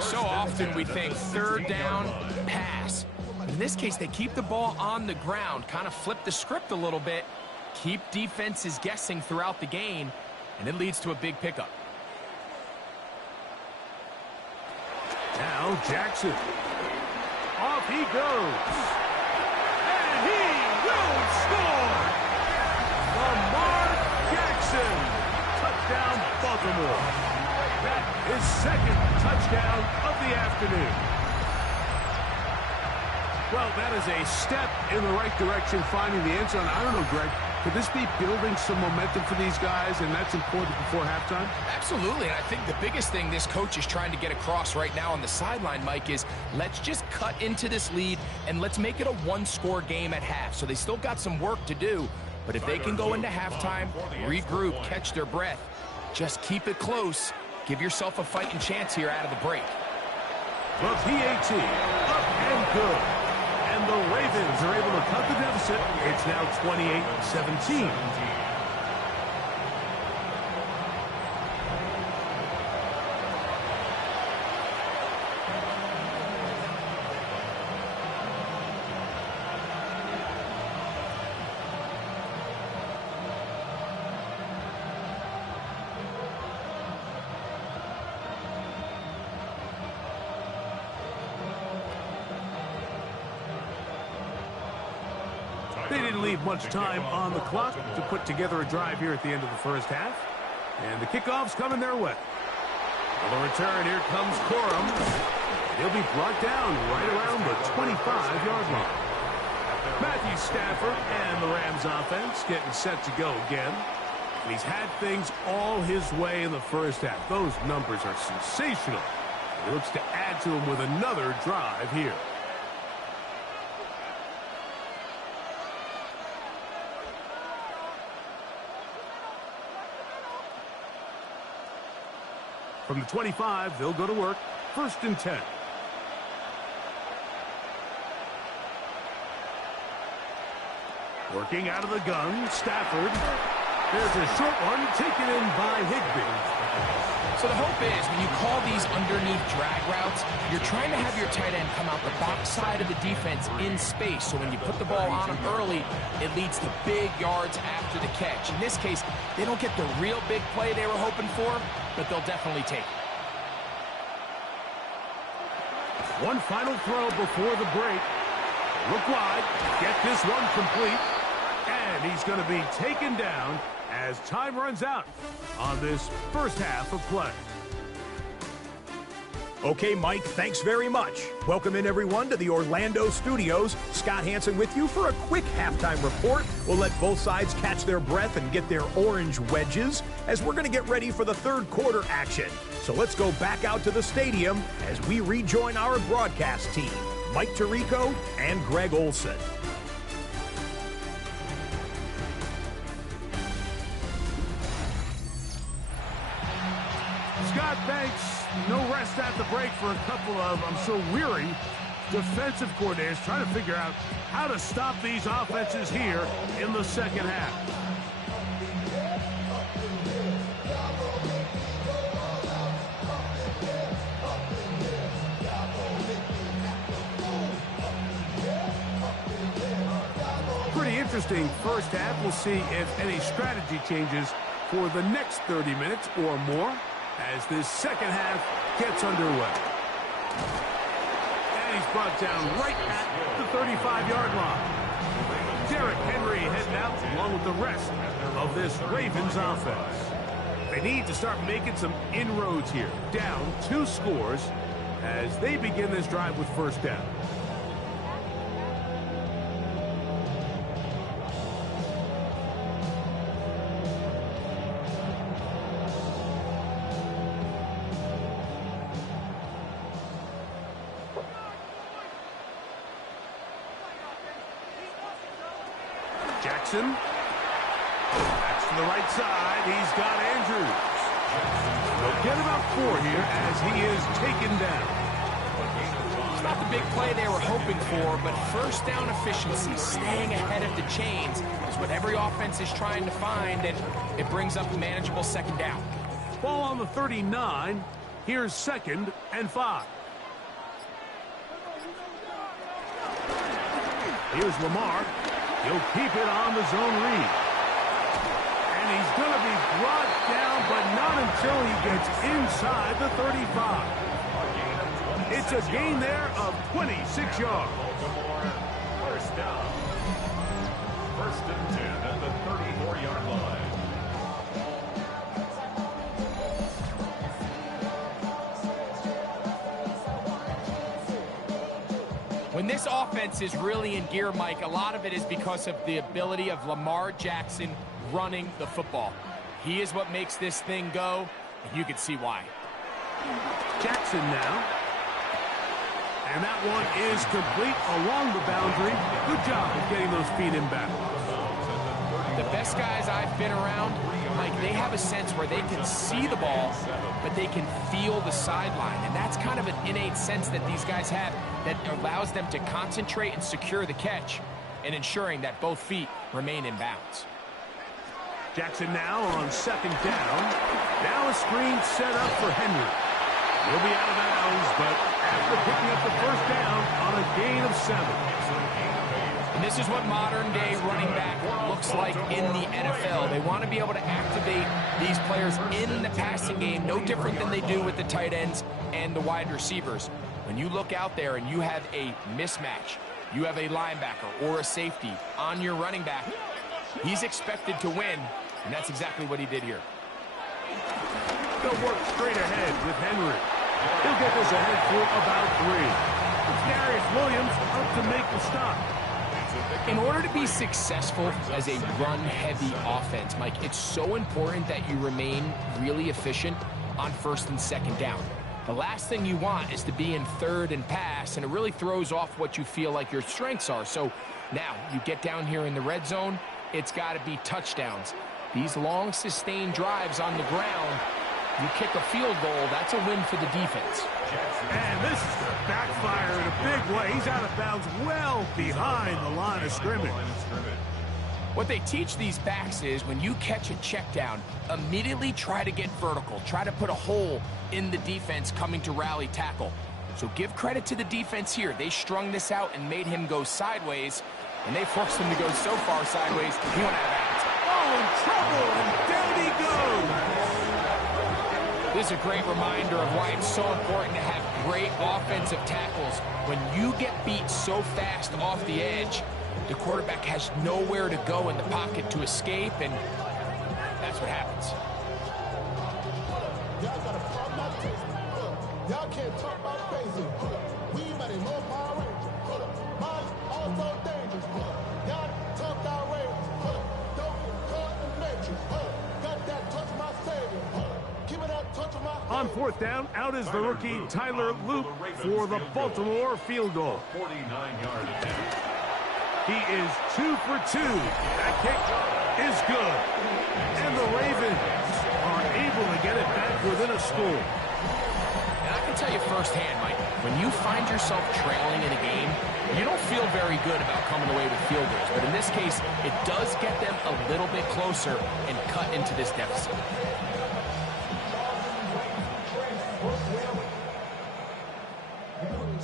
So often we think third down, pass. In this case, they keep the ball on the ground, kind of flip the script a little bit, keep defenses guessing throughout the game, and it leads to a big pickup. Now Jackson. Off he goes. And he will score! Lamar Jackson. Touchdown, Baltimore. That is second touchdown of the afternoon. Well, that is a step in the right direction, finding the end zone. I don't know, Greg. Could this be building some momentum for these guys, and that's important before halftime? Absolutely, and I think the biggest thing this coach is trying to get across right now on the sideline, Mike, is let's just cut into this lead, and let's make it a one-score game at half. So they still got some work to do, but if they can go into halftime, regroup, catch their breath, just keep it close, give yourself a fighting chance here out of the break. The PAT, up and good. And the Ravens are able to cut the deficit. It's now 28-17. They didn't leave much time on the clock to put together a drive here at the end of the first half. And the kickoff's coming their way. On the return, here comes Corum. He'll be brought down right around the 25-yard line. Matthew Stafford and the Rams offense getting set to go again. And he's had things all his way in the first half. Those numbers are sensational. He looks to add to them with another drive here. From the 25, they'll go to work. First and 10. Working out of the gun, Stafford. There's a short one taken in by Higbee. So the hope is when you call these underneath drag routes, you're trying to have your tight end come out the backside of the defense in space. So when you put the ball on him early, it leads to big yards after the catch. In this case, they don't get the real big play they were hoping for, but they'll definitely take it. One final throw before the break. Look wide. Get this one complete. And he's going to be taken down as time runs out on this first half of play. Okay, Mike, thanks very much. Welcome in, everyone, to the Orlando studios. Scott Hansen with you for a quick halftime report. We'll let both sides catch their breath and get their orange wedges as we're going to get ready for the third quarter action. So let's go back out to the stadium as we rejoin our broadcast team, Mike Tirico and Greg Olson. Scott, thanks. No rest at the break for a couple of, I'm sure, weary defensive coordinators trying to figure out how to stop these offenses here in the second half. Pretty interesting first half. We'll see if any strategy changes for the next 30 minutes or more as this second half gets underway. And he's brought down right at the 35-yard line. Derrick Henry heading out along with the rest of this Ravens offense. They need to start making some inroads here. Down 2 scores as they begin this drive with first down. Jackson. That's to the right side. He's got Andrews. They'll get about 4 here as he is taken down. It's not the big play they were hoping for, but first down efficiency, staying ahead of the chains, is what every offense is trying to find, and it brings up a manageable second down. Ball on the 39. Here's 2nd and 5. Here's Lamar. He'll keep it on the zone read. And he's going to be brought down, but not until he gets inside the 35. It's a gain there of 26 yards. First down. 1st and 10 at the 34-yard line. When this offense is really in gear, Mike, a lot of it is because of the ability of Lamar Jackson running the football. He is what makes this thing go, and you can see why. Jackson now. And that one is complete along the boundary. Good job of getting those feet in back. The best guys I've been around, Mike, they have a sense where they can see the ball, but they can feel the sideline. And that's kind of an innate sense that these guys have that allows them to concentrate and secure the catch and ensuring that both feet remain in bounds. Jackson now on 2nd down. Now a screen set up for Henry. He'll be out of bounds, but after picking up the first down on a gain of 7. And this is what modern-day running back looks like in the NFL. They want to be able to activate these players in the passing game, no different than they do with the tight ends and the wide receivers. When you look out there and you have a mismatch, you have a linebacker or a safety on your running back, he's expected to win, and that's exactly what he did here. They'll work straight ahead with Henry. He'll get this ahead for about 3. It's Darius Williams up to make the stop. In order to be successful as a run-heavy offense, Mike, it's so important that you remain really efficient on 1st and 2nd down. The last thing you want is to be in 3rd and pass, and it really throws off what you feel like your strengths are. So now you get down here in the red zone, it's got to be touchdowns. These long, sustained drives on the ground, you kick a field goal, that's a win for the defense. And this is going to backfire in a big way. He's out of bounds well behind the line of scrimmage. What they teach these backs is when you catch a check down, immediately try to get vertical. Try to put a hole in the defense coming to rally tackle. So give credit to the defense here. They strung this out and made him go sideways, and they forced him to go so far sideways, he went out of bounds. Oh, in trouble, and down he goes. This is a great reminder of why it's so important to have great offensive tackles. When you get beat so fast off the edge, the quarterback has nowhere to go in the pocket to escape, and that's what happens. Y'all gotta pop my taste. Y'all can't talk about basic. We mighty low power ranger. Mine also dangerous. Y'all talk outrageous. Don't get caught in nature. Got that touch my savior. Keep it that touch of my. On 4th down, out is the rookie Tyler Loop for the Baltimore field goal. 49-yard attempt. He is 2 for 2. That kick is good. And the Ravens are able to get it back within a score. And I can tell you firsthand, Mike, when you find yourself trailing in a game, you don't feel very good about coming away with field goals. But in this case, it does get them a little bit closer and cut into this deficit.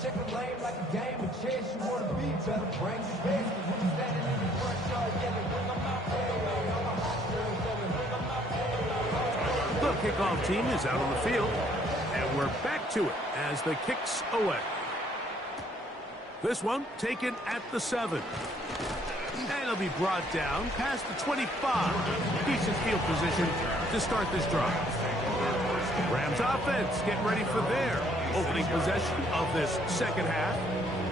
Check the lane like a game of chess. You want to be better, bring the best. When you standing in the front yard, yelling, bring them out, The kickoff team is out on the field, and we're back to it as the kick's away. This one taken at the 7. And it'll be brought down past the 25. Decent field position to start this drive. Rams offense getting ready for their opening possession of this second half.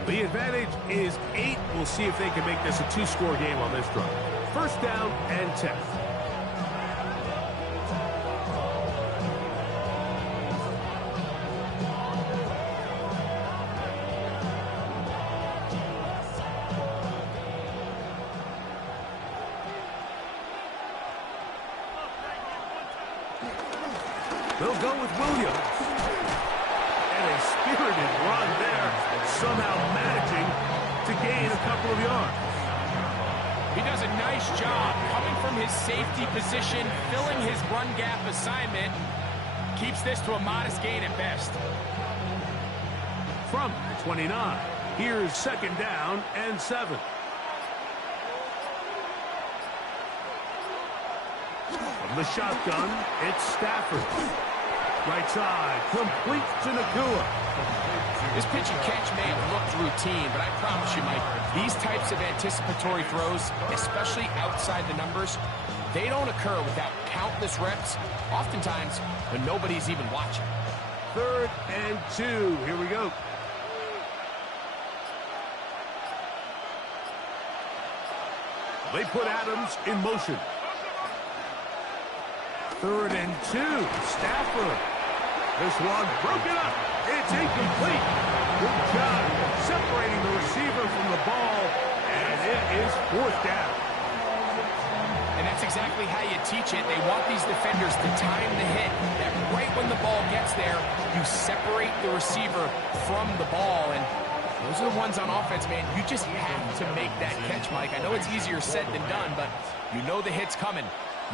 The advantage is 8. We'll see if they can make this a 2-score game on this drive. 1st down and 10. They'll go with Williams. And a spirited run there, somehow managing to gain a couple of yards. He does a nice job coming from his safety position, filling his run gap assignment. Keeps this to a modest gain at best. From the 29, here's 2nd down and 7. From the shotgun, it's Stafford. Right side, complete to Nakua. This pitch and catch may have looked routine, but I promise you, Mike, these types of anticipatory throws, especially outside the numbers, they don't occur without countless reps, oftentimes when nobody's even watching. 3rd and 2. Here we go. They put Adams in motion. 3rd and 2. Stafford. This one broken up. It's incomplete. Good job separating the receiver from the ball, and it is 4th down. And that's exactly how you teach it. They want these defenders to time the hit. That right when the ball gets there, you separate the receiver from the ball. And those are the ones on offense, man. You just have to make that catch, Mike. I know it's easier said than done, but you know the hit's coming.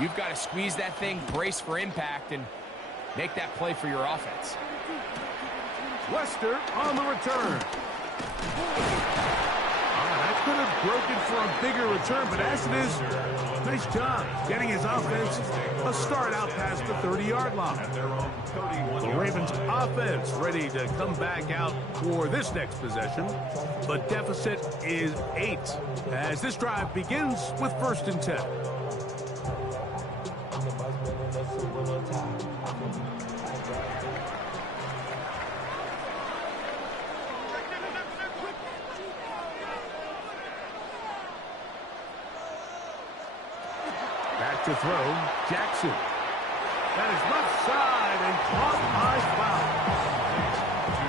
You've got to squeeze that thing, brace for impact, and make that play for your offense. Lester on the return. That could have broken for a bigger return, but as it is, nice job getting his offense a start out past the 30-yard line. The Ravens offense ready to come back out for this next possession. The deficit is 8 as this drive begins with 1st and 10. Back to throw, Jackson. That is left side and caught by foul.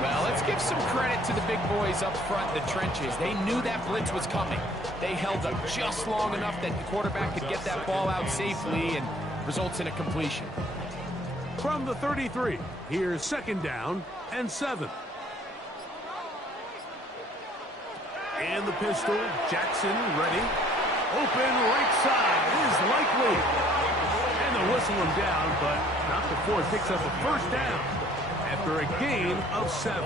Well, let's give some credit to the big boys up front in the trenches. They knew that blitz was coming. They held up just long enough that the quarterback could get that ball out safely and results in a completion. From the 33, here's 2nd down and 7. And the pistol, Jackson ready. Open right side is likely. And they'll whistle him down, but not before it picks up a 1st down after a gain of 7.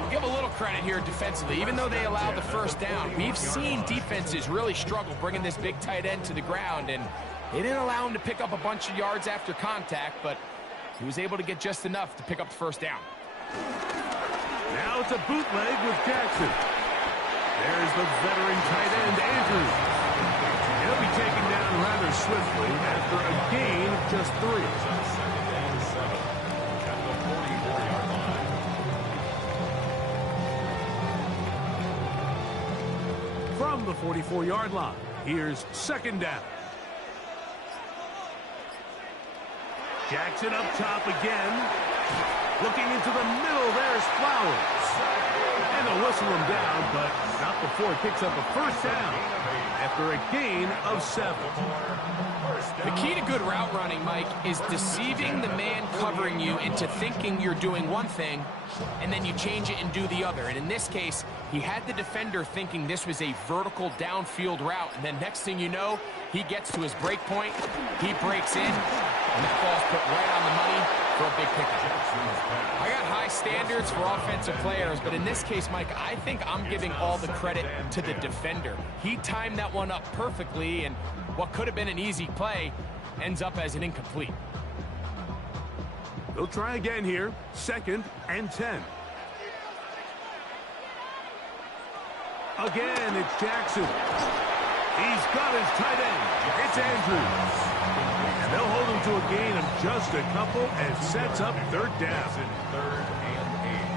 We'll give a little credit here defensively. Even though they allowed the 1st down, we've seen defenses really struggle bringing this big tight end to the ground, and they didn't allow him to pick up a bunch of yards after contact, but he was able to get just enough to pick up the 1st down. Now it's a bootleg with Jackson. There's the veteran tight end, Andrews. He'll be taken down rather swiftly after a gain of just 3. From the 44-yard line, here's 2nd down. Jackson up top again. Looking into the middle, there's Flowers. And they'll whistle him down, but not before it picks up a 1st down after a gain of 7. The key to good route running, Mike, is deceiving the man covering you into thinking you're doing one thing, and then you change it and do the other. And in this case, he had the defender thinking this was a vertical downfield route, and then next thing you know, he gets to his break point, he breaks in, and the ball's put right on the money for a big pickup. I got high standards for offensive players, but in this case, Mike, I think I'm giving all the credit to the defender. He timed that one up perfectly, and what could have been an easy play ends up as an incomplete. They'll try again here. 2nd and 10. Again, it's Jackson. He's got his tight end. It's Andrews. And they'll hold him to a gain of just a couple and sets up 3rd down. 3rd and 8.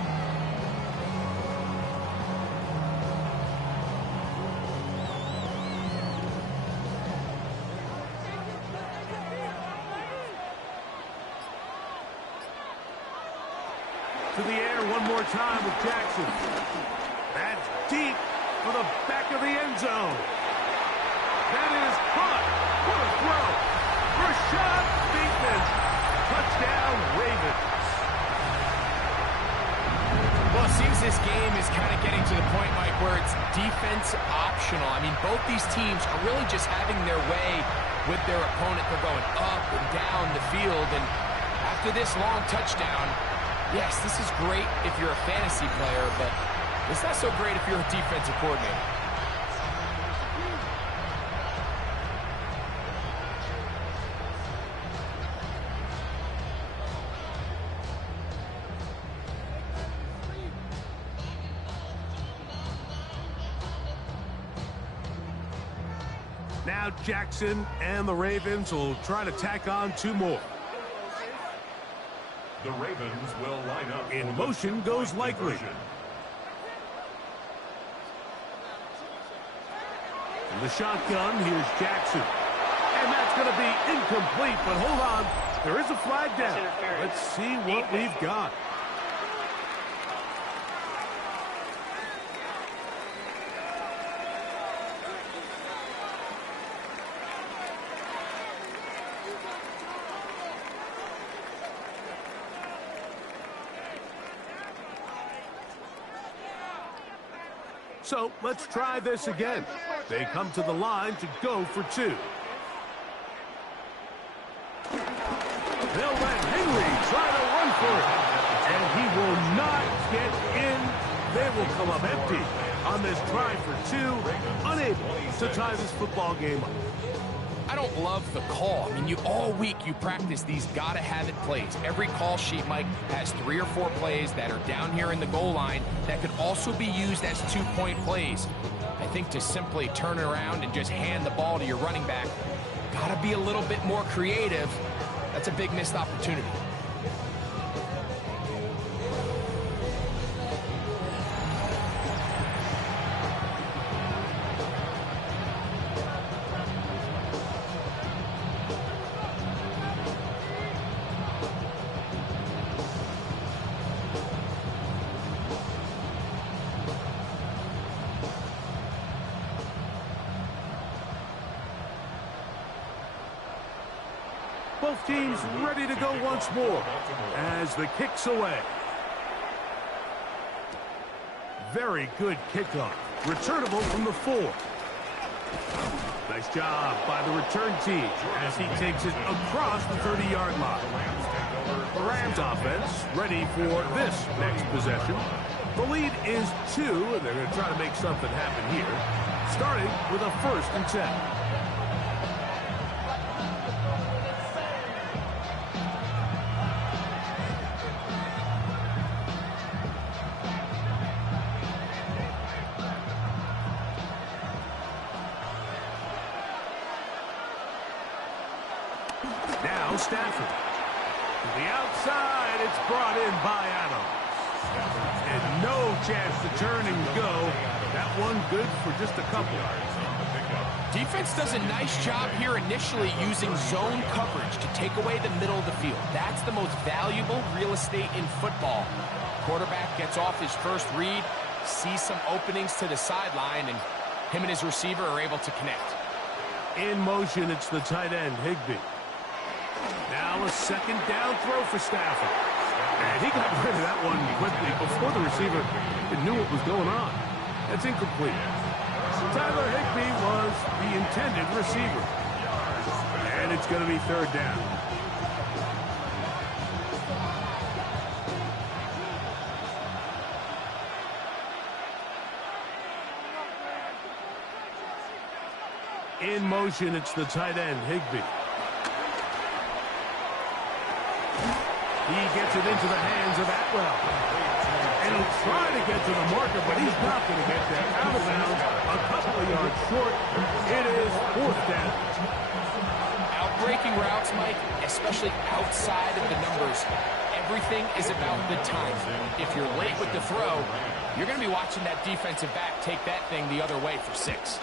To the air one more time with Jackson. That's deep for the back of the end zone. That is caught. What a throw. Rashad Bateman. Touchdown, Ravens. defense optional. I mean, both these teams are really just having their way with their opponent. They're going up and down the field, and after this long touchdown, yes, this is great if you're a fantasy player, but it's not so great if you're a defensive coordinator. Now Jackson and the Ravens will try to tack on 2 more. The Ravens will line up. In motion goes Likely. In the shotgun, here's Jackson. And that's going to be incomplete, but hold on. There is a flag down. Let's see what we've got. So let's try this again. They come to the line to go for 2. They'll let Henry try to run for it. And he will not get in. They will come up empty on this try for 2. Unable to tie this football game up. I don't love the call. I mean, all week you practice these gotta-have-it plays. Every call sheet, Mike, has 3 or 4 plays that are down here in the goal line that could also be used as 2-point plays. I think to simply turn it around and just hand the ball to your running back, gotta be a little bit more creative. That's a big missed opportunity. Both teams ready to go once more as the kick's away. Very good kickoff. Returnable from the 4. Nice job by the return team as he takes it across the 30-yard line. The Rams offense ready for this next possession. The lead is 2, and they're going to try to make something happen here, starting with a 1st and 10. Now Stafford. To the outside, it's brought in by Adams. And no chance to turn and go. That one good for just a couple. Defense does a nice job here initially using zone coverage to take away the middle of the field. That's the most valuable real estate in football. Quarterback gets off his first read, sees some openings to the sideline, and him and his receiver are able to connect. In motion, it's the tight end, Higbee. Now a 2nd down throw for Stafford. And he got rid of that one quickly before the receiver knew what was going on. That's incomplete. Tyler Higbee was the intended receiver. And it's going to be 3rd down. In motion, it's the tight end, Higbee. He gets it into the hands of Atwell. And he'll try to get to the marker, but he's not going to get there. Out of bounds, a couple of yards short. It is 4th down. Outbreaking routes, Mike, especially outside of the numbers, everything is about the time. If you're late with the throw, you're going to be watching that defensive back take that thing the other way for 6.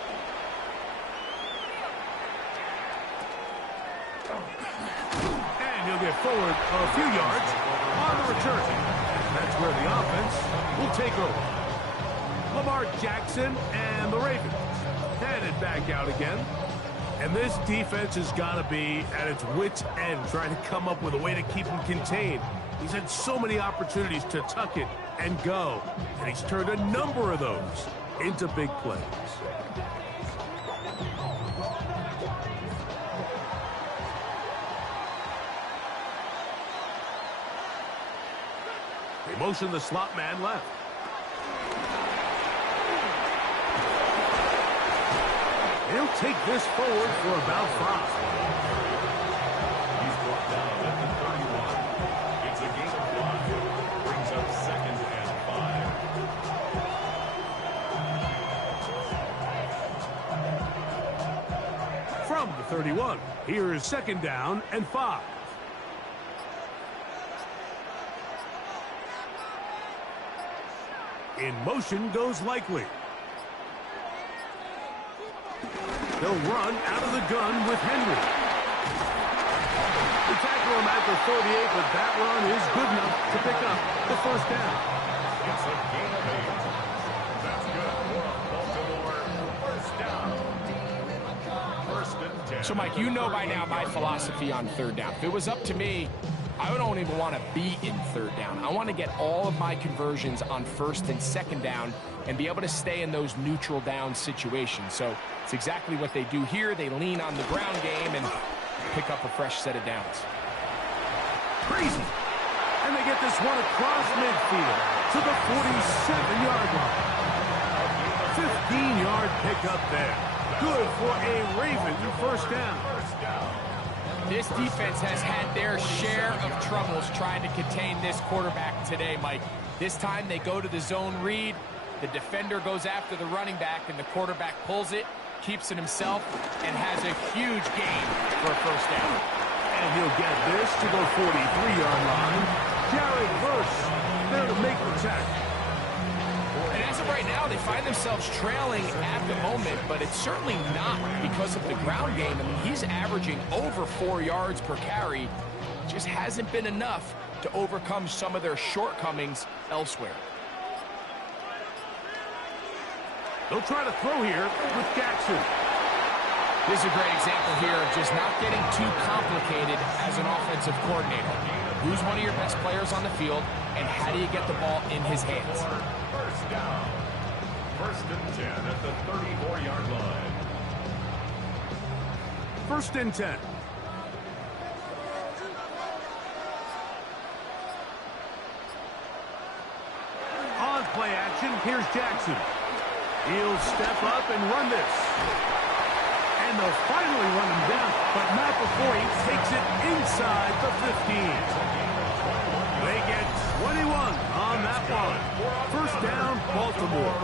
He'll get forward a few yards on the return. That's where the offense will take over. Lamar Jackson and the Ravens headed back out again. And this defense has got to be at its wits' end trying to come up with a way to keep him contained. He's had so many opportunities to tuck it and go, and he's turned a number of those into big plays. They motion the slot man left. He'll take this forward for about 5. He's brought down at the 31. It's a gain of 1. Brings up 2nd and 5. From the 31, here is 2nd down and 5. In motion goes Likely. They'll run out of the gun with Henry. They tackle him at the 38, but that run is good enough to pick up the 1st down. It's a gain of 8. That's good for a Baltimore 1st down. 1st and 10. So, Mike, you know by now my philosophy on 3rd down. If it was up to me, I don't even want to be in 3rd down. I want to get all of my conversions on 1st and 2nd down and be able to stay in those neutral down situations. So it's exactly what they do here. They lean on the ground game and pick up a fresh set of downs. Crazy. And they get this one across midfield to the 47-yard line. 15-yard pickup there. Good for a Raven 1st down. This defense has had their share of troubles trying to contain this quarterback today, Mike. This time they go to the zone read. The defender goes after the running back, and the quarterback pulls it, keeps it himself, and has a huge gain for a 1st down. And he'll get this to the 43-yard line. Jared Verse there to make the tackle. And as of right now, they find themselves trailing at the moment, but it's certainly not because of the ground game. I mean, he's averaging over 4 yards per carry. It just hasn't been enough to overcome some of their shortcomings elsewhere. They'll try to throw here with Jackson. This is a great example here of just not getting too complicated as an offensive coordinator. Who's one of your best players on the field, and how do you get the ball in his hands? 1st down. 1st and 10 at the 34-yard line. 1st and 10. On play action, here's Jackson. He'll step up and run this. And they'll finally run him down, but not before he takes it inside the 15. They get 21 on that one. 1st down, Baltimore.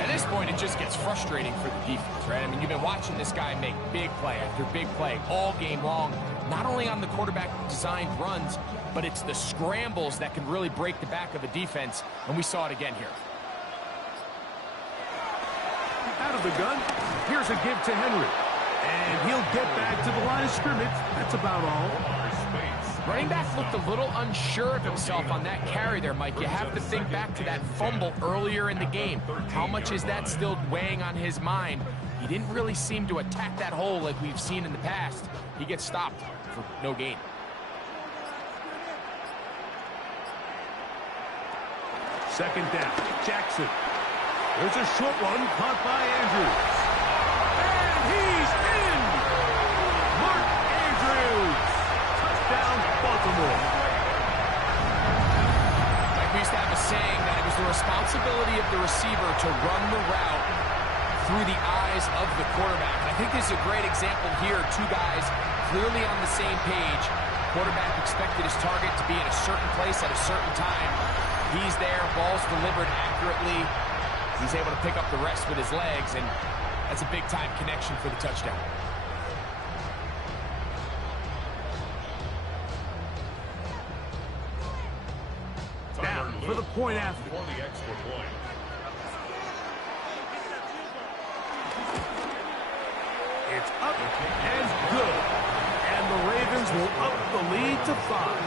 At this point, it just gets frustrating for the defense, right? I mean, you've been watching this guy make big play after big play all game long, not only on the quarterback-designed runs, but it's the scrambles that can really break the back of a defense, and we saw it again here. Out of the gun, here's a give to Henry. And he'll get back to the line of scrimmage. That's about all. Running back looked a little unsure of himself on that carry there, Mike. You have to think back to that fumble earlier in the game. How much is that still weighing on his mind? He didn't really seem to attack that hole like we've seen in the past. He gets stopped for no gain. Second down, Jackson. There's a short one caught by Andrews. And he's in! Mark Andrews! Touchdown, Baltimore. Like we used to have a saying that it was the responsibility of the receiver to run the route through the eyes of the quarterback. And I think this is a great example here. Two guys clearly on the same page. Quarterback expected his target to be in a certain place at a certain time. He's there, ball's delivered accurately. He's able to pick up the rest with his legs, and that's a big-time connection for the touchdown. Down for the point after. For the extra point. It's up and good. And the Ravens will up the lead to 5.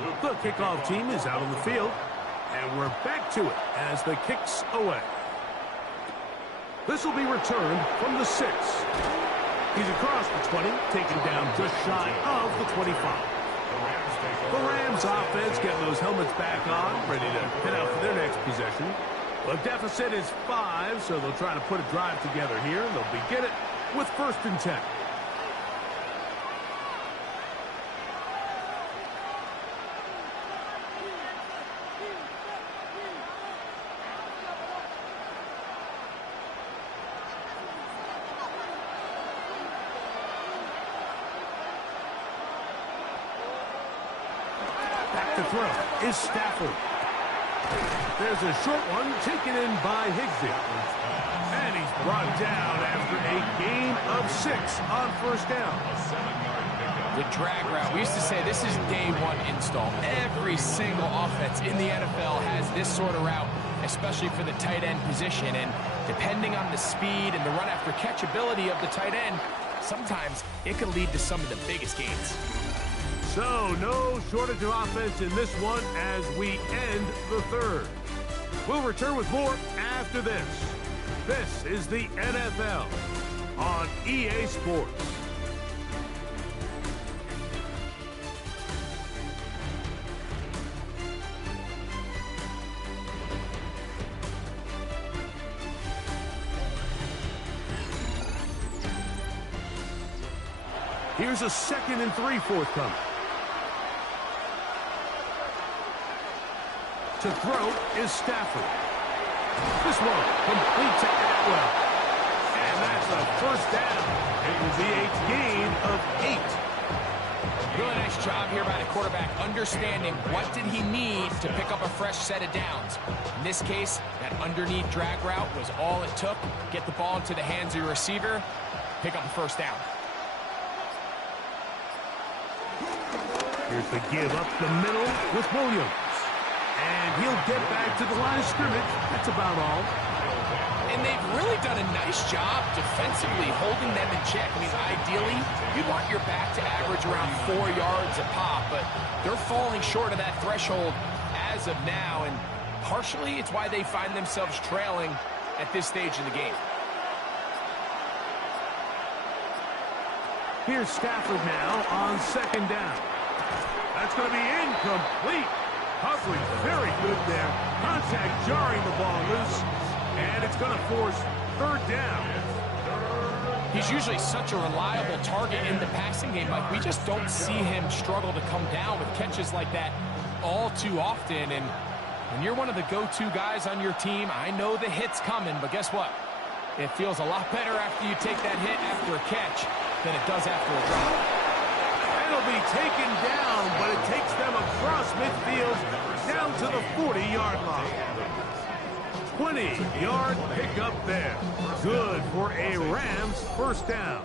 The kickoff team is out on the field, and we're back to it as the kick's away. This will be returned from the 6. He's across the 20, taken down just shy of the 25. The Rams offense getting those helmets back on, ready to head out for their next possession. The deficit is 5, so they'll try to put a drive together here. They'll begin it with 1st and 10. Back to throw is Stafford. There's a short one taken in by Higsby. And he's brought down after a gain of 6 on 1st down. The drag route. We used to say this is day 1 install. Every single offense in the NFL has this sort of route, especially for the tight end position. And depending on the speed and the run after catch ability of the tight end, sometimes it can lead to some of the biggest gains. So, no shortage of offense in this one as we end the 3rd. We'll return with more after this. This is the NFL on EA Sports. Here's a 2nd and 3 forthcoming. To throw is Stafford. This one complete to Atwell. And that's a 1st down. It will be a gain of 8. Really nice job here by the quarterback, understanding what did he need to pick up a fresh set of downs. In this case, that underneath drag route was all it took. Get the ball into the hands of your receiver, pick up a 1st down. Here's the give up the middle with Williams. And he'll get back to the line of scrimmage. That's about all. And they've really done a nice job defensively holding them in check. I mean, ideally, you'd want your back to average around 4 yards a pop, but they're falling short of that threshold as of now, and partially it's why they find themselves trailing at this stage in the game. Here's Stafford now on 2nd down. That's going to be incomplete. Coverage very good there. Contact jarring the ball loose. And it's going to force 3rd down. He's usually such a reliable target in the passing game. Like, we just don't see him struggle to come down with catches like that all too often. And when you're one of the go-to guys on your team, I know the hit's coming, but guess what? It feels a lot better after you take that hit after a catch than it does after a drop. It'll be taken down, but it takes them across midfield down to the 40-yard line. 20-yard pickup there. Good for a Rams 1st down.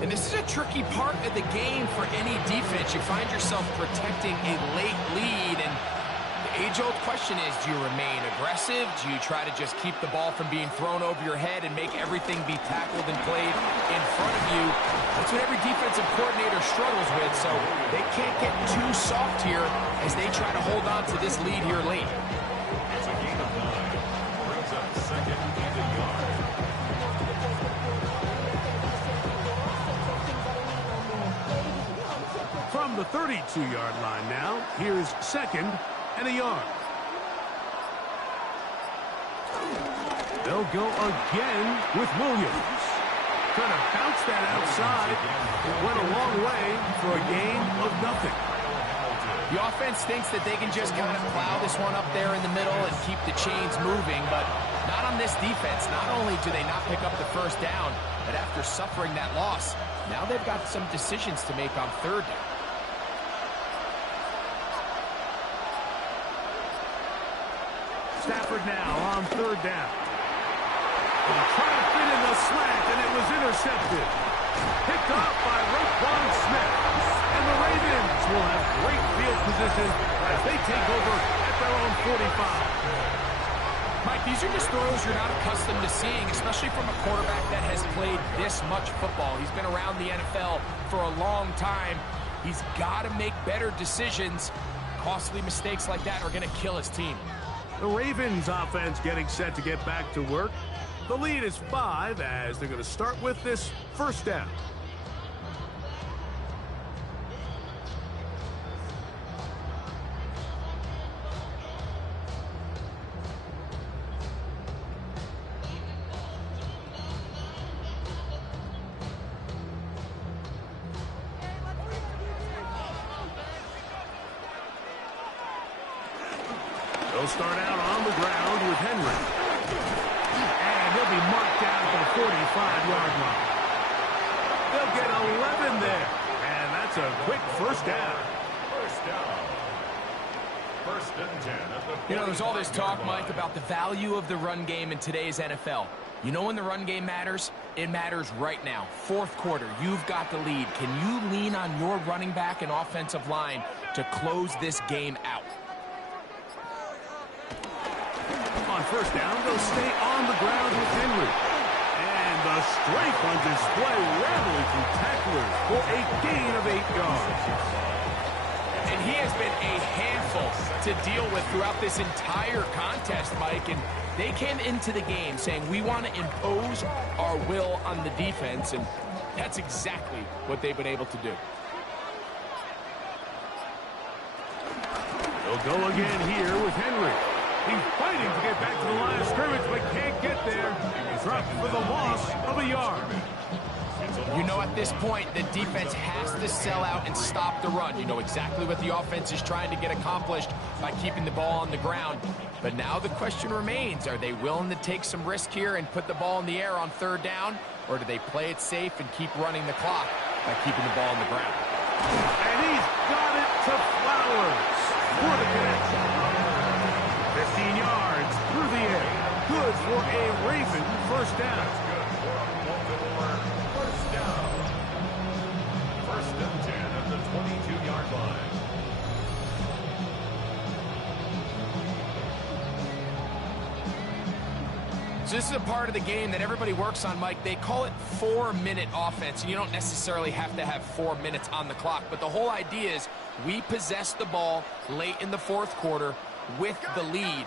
And this is a tricky part of the game for any defense. You find yourself protecting a late lead, and the age-old question is, do you remain aggressive? Do you try to just keep the ball from being thrown over your head and make everything be tackled and played in front of you? That's what every defensive coordinator struggles with, so they can't get too soft here as they try to hold on to this lead here late. It's a gain of 9. Brings up 2nd and a yard. From the 32-yard line now, here's 2nd and a yard. They'll go again with Williams. Trying to bounce that outside. It went a long way for a gain of nothing. The offense thinks that they can just kind of plow this one up there in the middle and keep the chains moving, but not on this defense. Not only do they not pick up the 1st down, but after suffering that loss, now they've got some decisions to make on 3rd down. Stafford now on 3rd down. And trying to fit in the slant, and it was intercepted. Picked off by Roquan Smith. And the Ravens will have great field position as they take over at their own 45. Mike, these are just throws you're not accustomed to seeing, especially from a quarterback that has played this much football. He's been around the NFL for a long time. He's got to make better decisions. Costly mistakes like that are going to kill his team. The Ravens offense getting set to get back to work. The lead is 5 as they're going to start with this first down. They'll start out on the ground with Henry. And he'll be marked down for the 45-yard line. They'll get 11 there. And that's a quick first down. First down. First and 10 at the You know, there's all this talk, Mike, about the value of the run game in today's NFL. You know when the run game matters? It matters right now. Fourth quarter, you've got the lead. Can you lean on your running back and offensive line to close this game out? On first down, they'll stay on the ground with Henry. And the strength on display, rattling through tacklers for a gain of 8 yards. And he has been a handful to deal with throughout this entire contest, Mike. And they came into the game saying, we want to impose our will on the defense. And that's exactly what they've been able to do. They'll go again here with Henry. He's fighting to get back to the line of scrimmage, but can't get there. He's dropped for the loss of a yard. You know, at this point, the defense has to sell out and stop the run. You know exactly what the offense is trying to get accomplished by keeping the ball on the ground. But now the question remains, are they willing to take some risk here and put the ball in the air on third down? Or do they play it safe and keep running the clock by keeping the ball on the ground? And he's got it to Flowers for the connection. 15 yards through the air. Good for a Raven first down. good for a Baltimore first down. First and 10 at the 22-yard line. So this is a part of the game that everybody works on, Mike. They call it 4-minute offense, and you don't necessarily have to have 4 minutes on the clock. But the whole idea is we possess the ball late in the fourth quarter with the lead.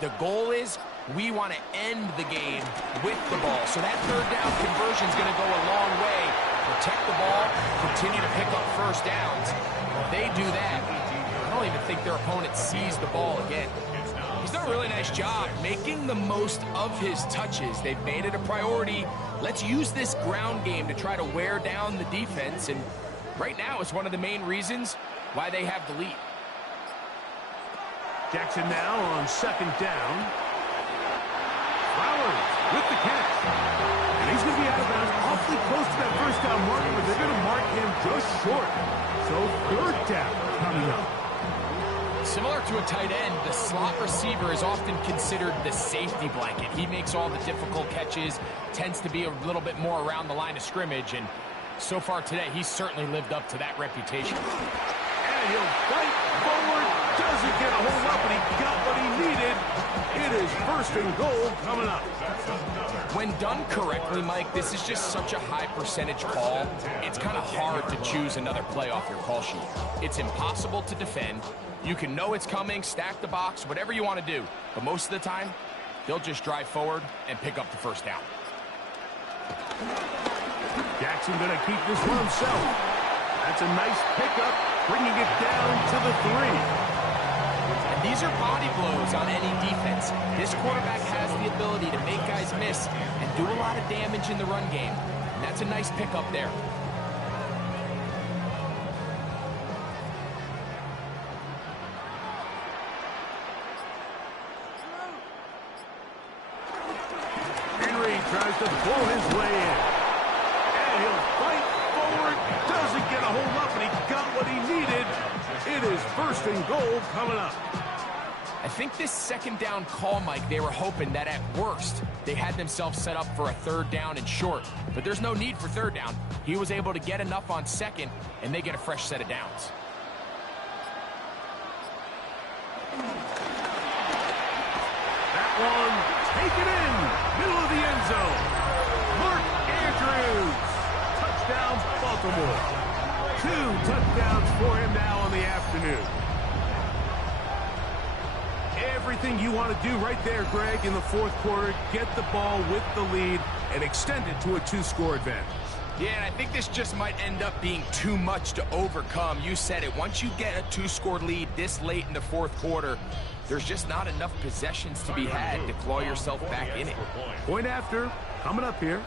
The goal is we want to end the game with the ball. So that third down conversion is going to go a long way. Protect the ball, continue to pick up first downs. If they do that, I don't even think their opponent sees the ball again. He's done a really nice job making the most of his touches. They've made it a priority. Let's use this ground game to try to wear down the defense. And right now, it's one of the main reasons why they have the lead. Jackson now on second down. Flowers with the catch. And he's going to be out of bounds awfully close to that first down marker, but they're going to mark him just short. So third down coming up. Similar to a tight end, the slot receiver is often considered the safety blanket. He makes all the difficult catches, tends to be a little bit more around the line of scrimmage, and so far today, he's certainly lived up to that reputation. And he'll fight forward. Doesn't get a hold up, and he got what he needed. It is first and goal coming up. When done correctly, Mike, this is just such a high percentage call. It's kind of hard to choose another play off your call sheet. It's impossible to defend. You can know it's coming, stack the box, whatever you want to do. But most of the time, they'll just drive forward and pick up the first down. Jackson going to keep this one himself. That's a nice pickup, bringing it down to the 3. And these are body blows on any defense. This quarterback has the ability to make guys miss and do a lot of damage in the run game. And that's a nice pickup there. Henry tries to pull his way in. And he'll fight forward. Doesn't get a hold up, and he got what he needed. It is first and goal coming up. I think this second down call, Mike, they were hoping that at worst, they had themselves set up for a third down and short. But there's no need for third down. He was able to get enough on second, and they get a fresh set of downs. one, taken in, middle of the end zone. Mark Andrews, touchdown Baltimore. 2 touchdowns for him now on the afternoon. Everything you want to do right there, Greg, in the fourth quarter, get the ball with the lead and extend it to a 2-score advantage. Yeah, and I think this just might end up being too much to overcome. You said it. Once you get a 2-score lead this late in the fourth quarter, there's just not enough possessions to be had to claw yourself back in it. Point after, coming up here.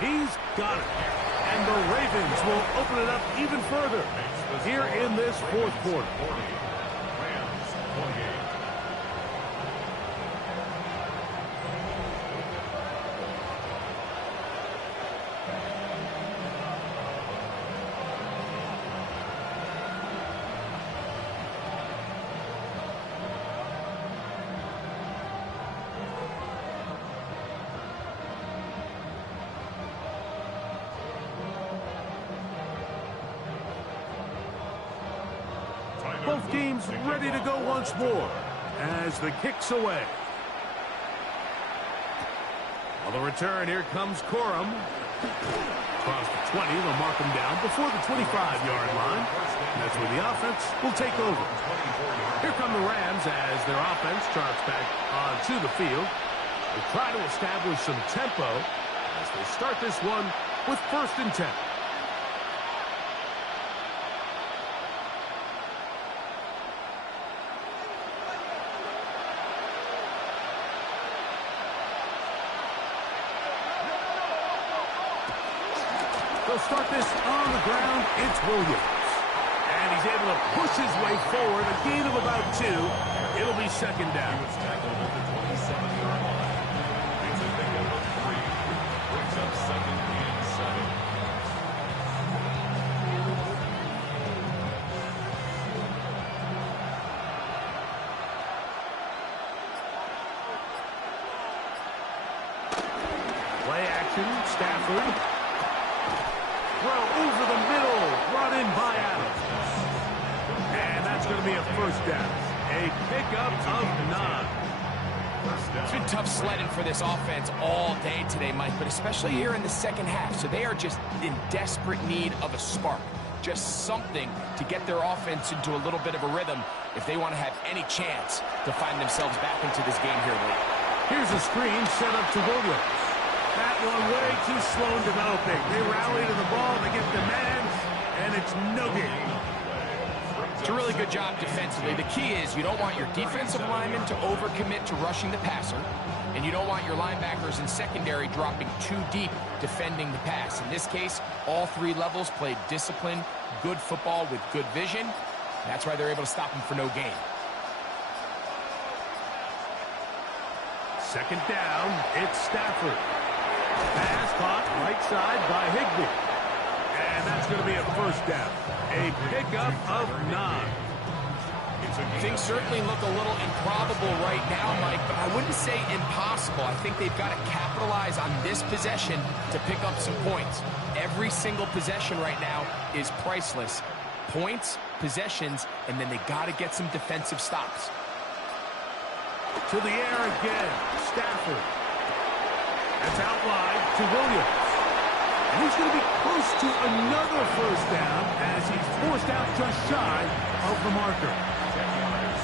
He's got it. And the Ravens will open it up even further here in this fourth quarter. Rams 28. Both teams ready to go once more as the kick's away. On the return, here comes Corum. Across the 20, they'll mark him down before the 25-yard line. And that's where the offense will take over. Here come the Rams as their offense charts back onto the field. They try to establish some tempo as they start this one with 1st and 10. They'll start this on the ground. It's Williams. And he's able to push his way forward. A gain of about 2. It'll be 2nd down. He was tackled at the 27-yard line. It's a pickup of 3. Brings up 2nd and 7. Play action. Stafford. Throw over the middle, brought in by Adams. And that's going to be a 1st down. A pickup of 9. It's been tough sledding for this offense all day today, Mike, but especially here in the second half. So they are just in desperate need of a spark. Just something to get their offense into a little bit of a rhythm if they want to have any chance to find themselves back into this game here late. Here's a screen set up to Williams. That one way too slow in developing. They rally to the ball, they get the man, and it's no gain. It's a really good job defensively. The key is you don't want your defensive linemen to overcommit to rushing the passer, and you don't want your linebackers in secondary dropping too deep defending the pass. In this case, all 3 levels played disciplined, good football with good vision. That's why they're able to stop him for no gain. 2nd down, it's Stafford. Pass caught right side by Higbee. And that's going to be a 1st down. A pickup of 9. Things certainly look a little improbable right now, Mike, but I wouldn't say impossible. I think they've got to capitalize on this possession to pick up some points. Every single possession right now is priceless. Points, possessions, and then they got to get some defensive stops. To the air again, Stafford. That's out wide to Williams. And he's going to be close to another 1st down as he's forced out just shy of the marker.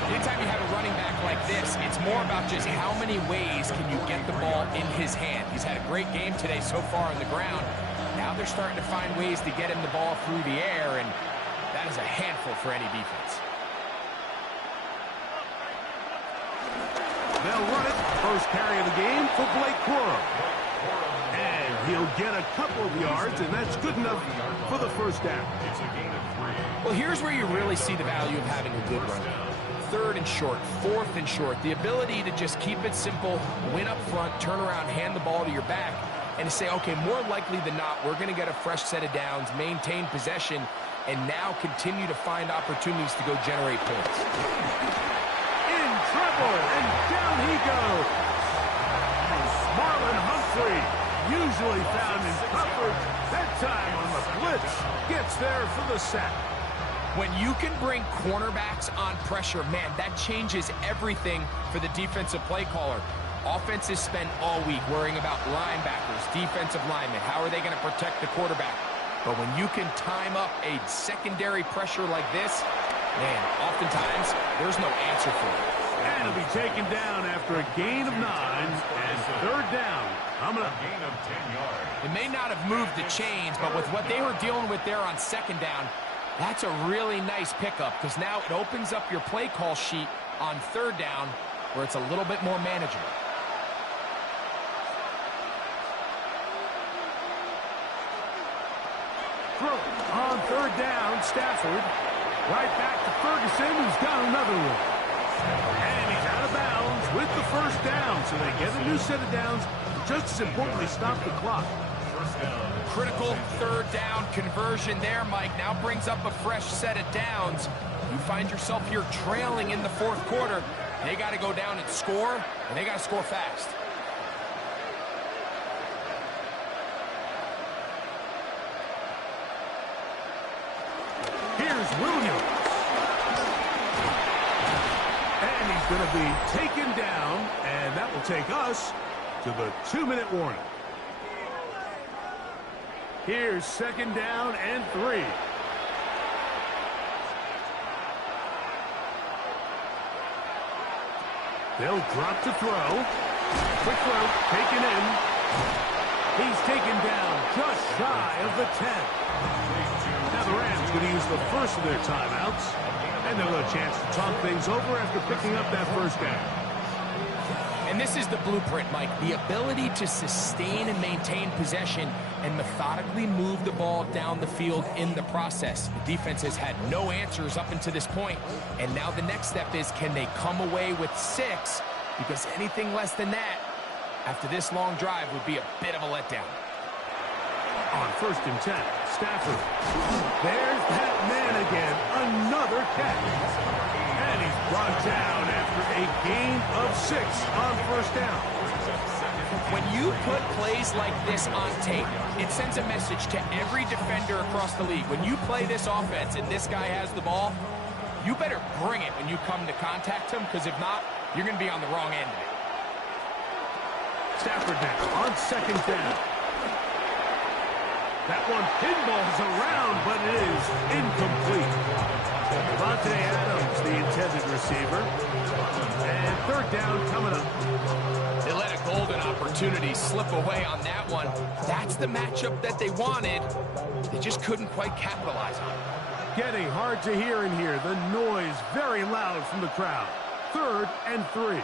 Anytime you have a running back like this, it's more about just how many ways can you get the ball in his hand. He's had a great game today so far on the ground. Now they're starting to find ways to get him the ball through the air, and that is a handful for any defense. They'll run it. 1st carry of the game for Blake Corum. And he'll get a couple of yards, and that's good enough for the 1st down. It's a gain of 3. Well, here's where you really see the value of having a good run. 3rd and short, 4th and short. The ability to just keep it simple, win up front, turn around, hand the ball to your back, and to say, okay, more likely than not, we're going to get a fresh set of downs, maintain possession, and now continue to find opportunities to go generate points. In trouble, and down he goes. Marlon Humphrey, usually found in coverage, that time on the blitz, gets there for the sack. When you can bring cornerbacks on pressure, man, that changes everything for the defensive play caller. Offenses spend all week worrying about linebackers, defensive linemen. How are they going to protect the quarterback? But when you can time up a secondary pressure like this, man, oftentimes there's no answer for it. And it'll be taken down after a gain of 9 and third down. Coming up. Gain of 10 yards. It may not have moved the chains, but with what they were dealing with there on second down, that's a really nice pickup because now it opens up your play call sheet on third down where it's a little bit more manageable. Throw on third down, Stafford. Right back to Ferguson, who's got another one. And he's out of bounds with the first down, so they get a new set of downs. Just as importantly, stop the clock. First down. Critical third down conversion there, Mike. Now brings up a fresh set of downs. You find yourself here trailing in the fourth quarter. They got to go down and score, and they got to score fast. Here's Williams. And he's going to be taken down, and that will take us to the 2-minute warning. Here's second down and 3. They'll drop to throw. Quick throw, taken in. He's taken down just shy of the 10. Now the Rams going to use the first of their timeouts. And they'll have a chance to talk things over after picking up that first down. And this is the blueprint, Mike. The ability to sustain and maintain possession and methodically move the ball down the field in the process. The defense has had no answers up until this point, and now the next step is, can they come away with 6? Because anything less than that, after this long drive, would be a bit of a letdown. On first and 10, Stafford. There's that man again. Another catch. And he's brought down after a gain of 6 on first down. When you put plays like this on tape, it sends a message to every defender across the league. When you play this offense and this guy has the ball, you better bring it when you come to contact him, because if not, you're going to be on the wrong end of it. Stafford now on second down. That one pinballs around, but it is incomplete. Devontae Adams, the intended receiver. And third down coming up. They let a golden opportunity slip away on that one. That's the matchup that they wanted. They just couldn't quite capitalize on it. Getting hard to hear in here. The noise very loud from the crowd. Third and 3.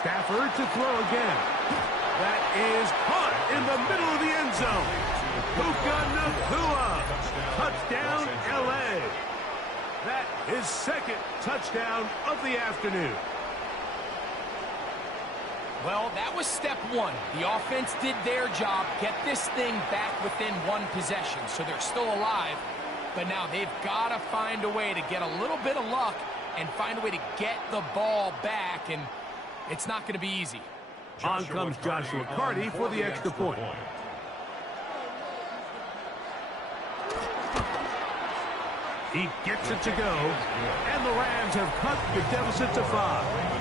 Stafford to throw again. That is caught in the middle of the end zone. Puka Nacua. Touchdown, L.A. That is second touchdown of the afternoon. Well, that was step 1. The offense did their job, get this thing back within 1 possession, so they're still alive. But now they've got to find a way to get a little bit of luck and find a way to get the ball back, and it's not going to be easy. On comes Joshua Carty for the extra point. He gets it to go, and the Rams have cut the deficit to 5.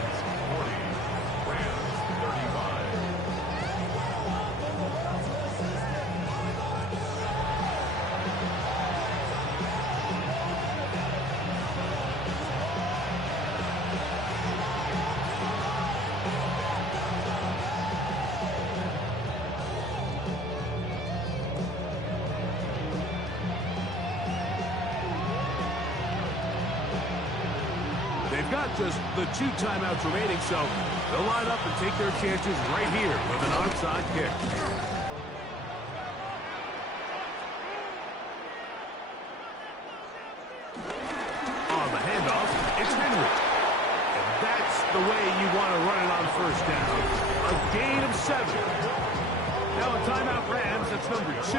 They've got just the 2 timeouts remaining, so they'll line up and take their chances right here with an onside kick. On the handoff, it's Henry. And that's the way you want to run it on first down. A gain of 7. Now a timeout Rams, that's number 2.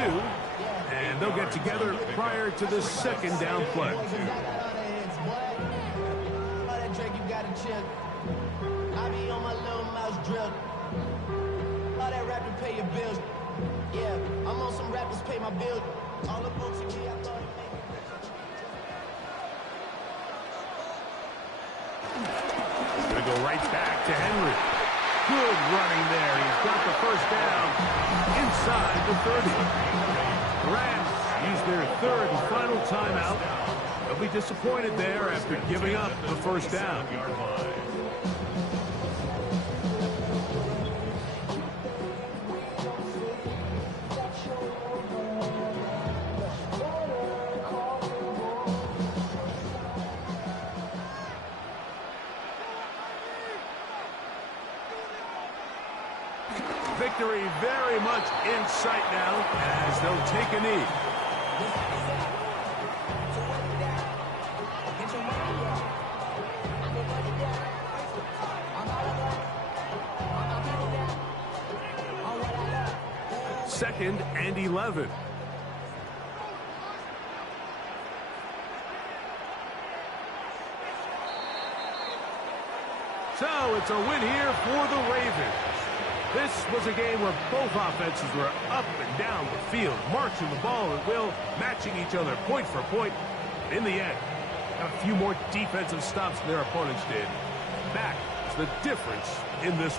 And they'll get together prior to the second down play. I be on my little mouse drill. All that rapping pay your bills. Yeah, I'm on some rappers pay my bill. All the books in me, I thought it Gonna go right back to Henry. Good running there. He's got the first down inside the 30. Rams use their third and final timeout. They'll be disappointed there after giving up the first down. Victory very much in sight now as they'll take a knee. Second and 11. So it's a win here for the Ravens. This was a game where both offenses were up and down the field, marching the ball at will, matching each other point for point. In the end, got a few more defensive stops than their opponents did. That is the difference in this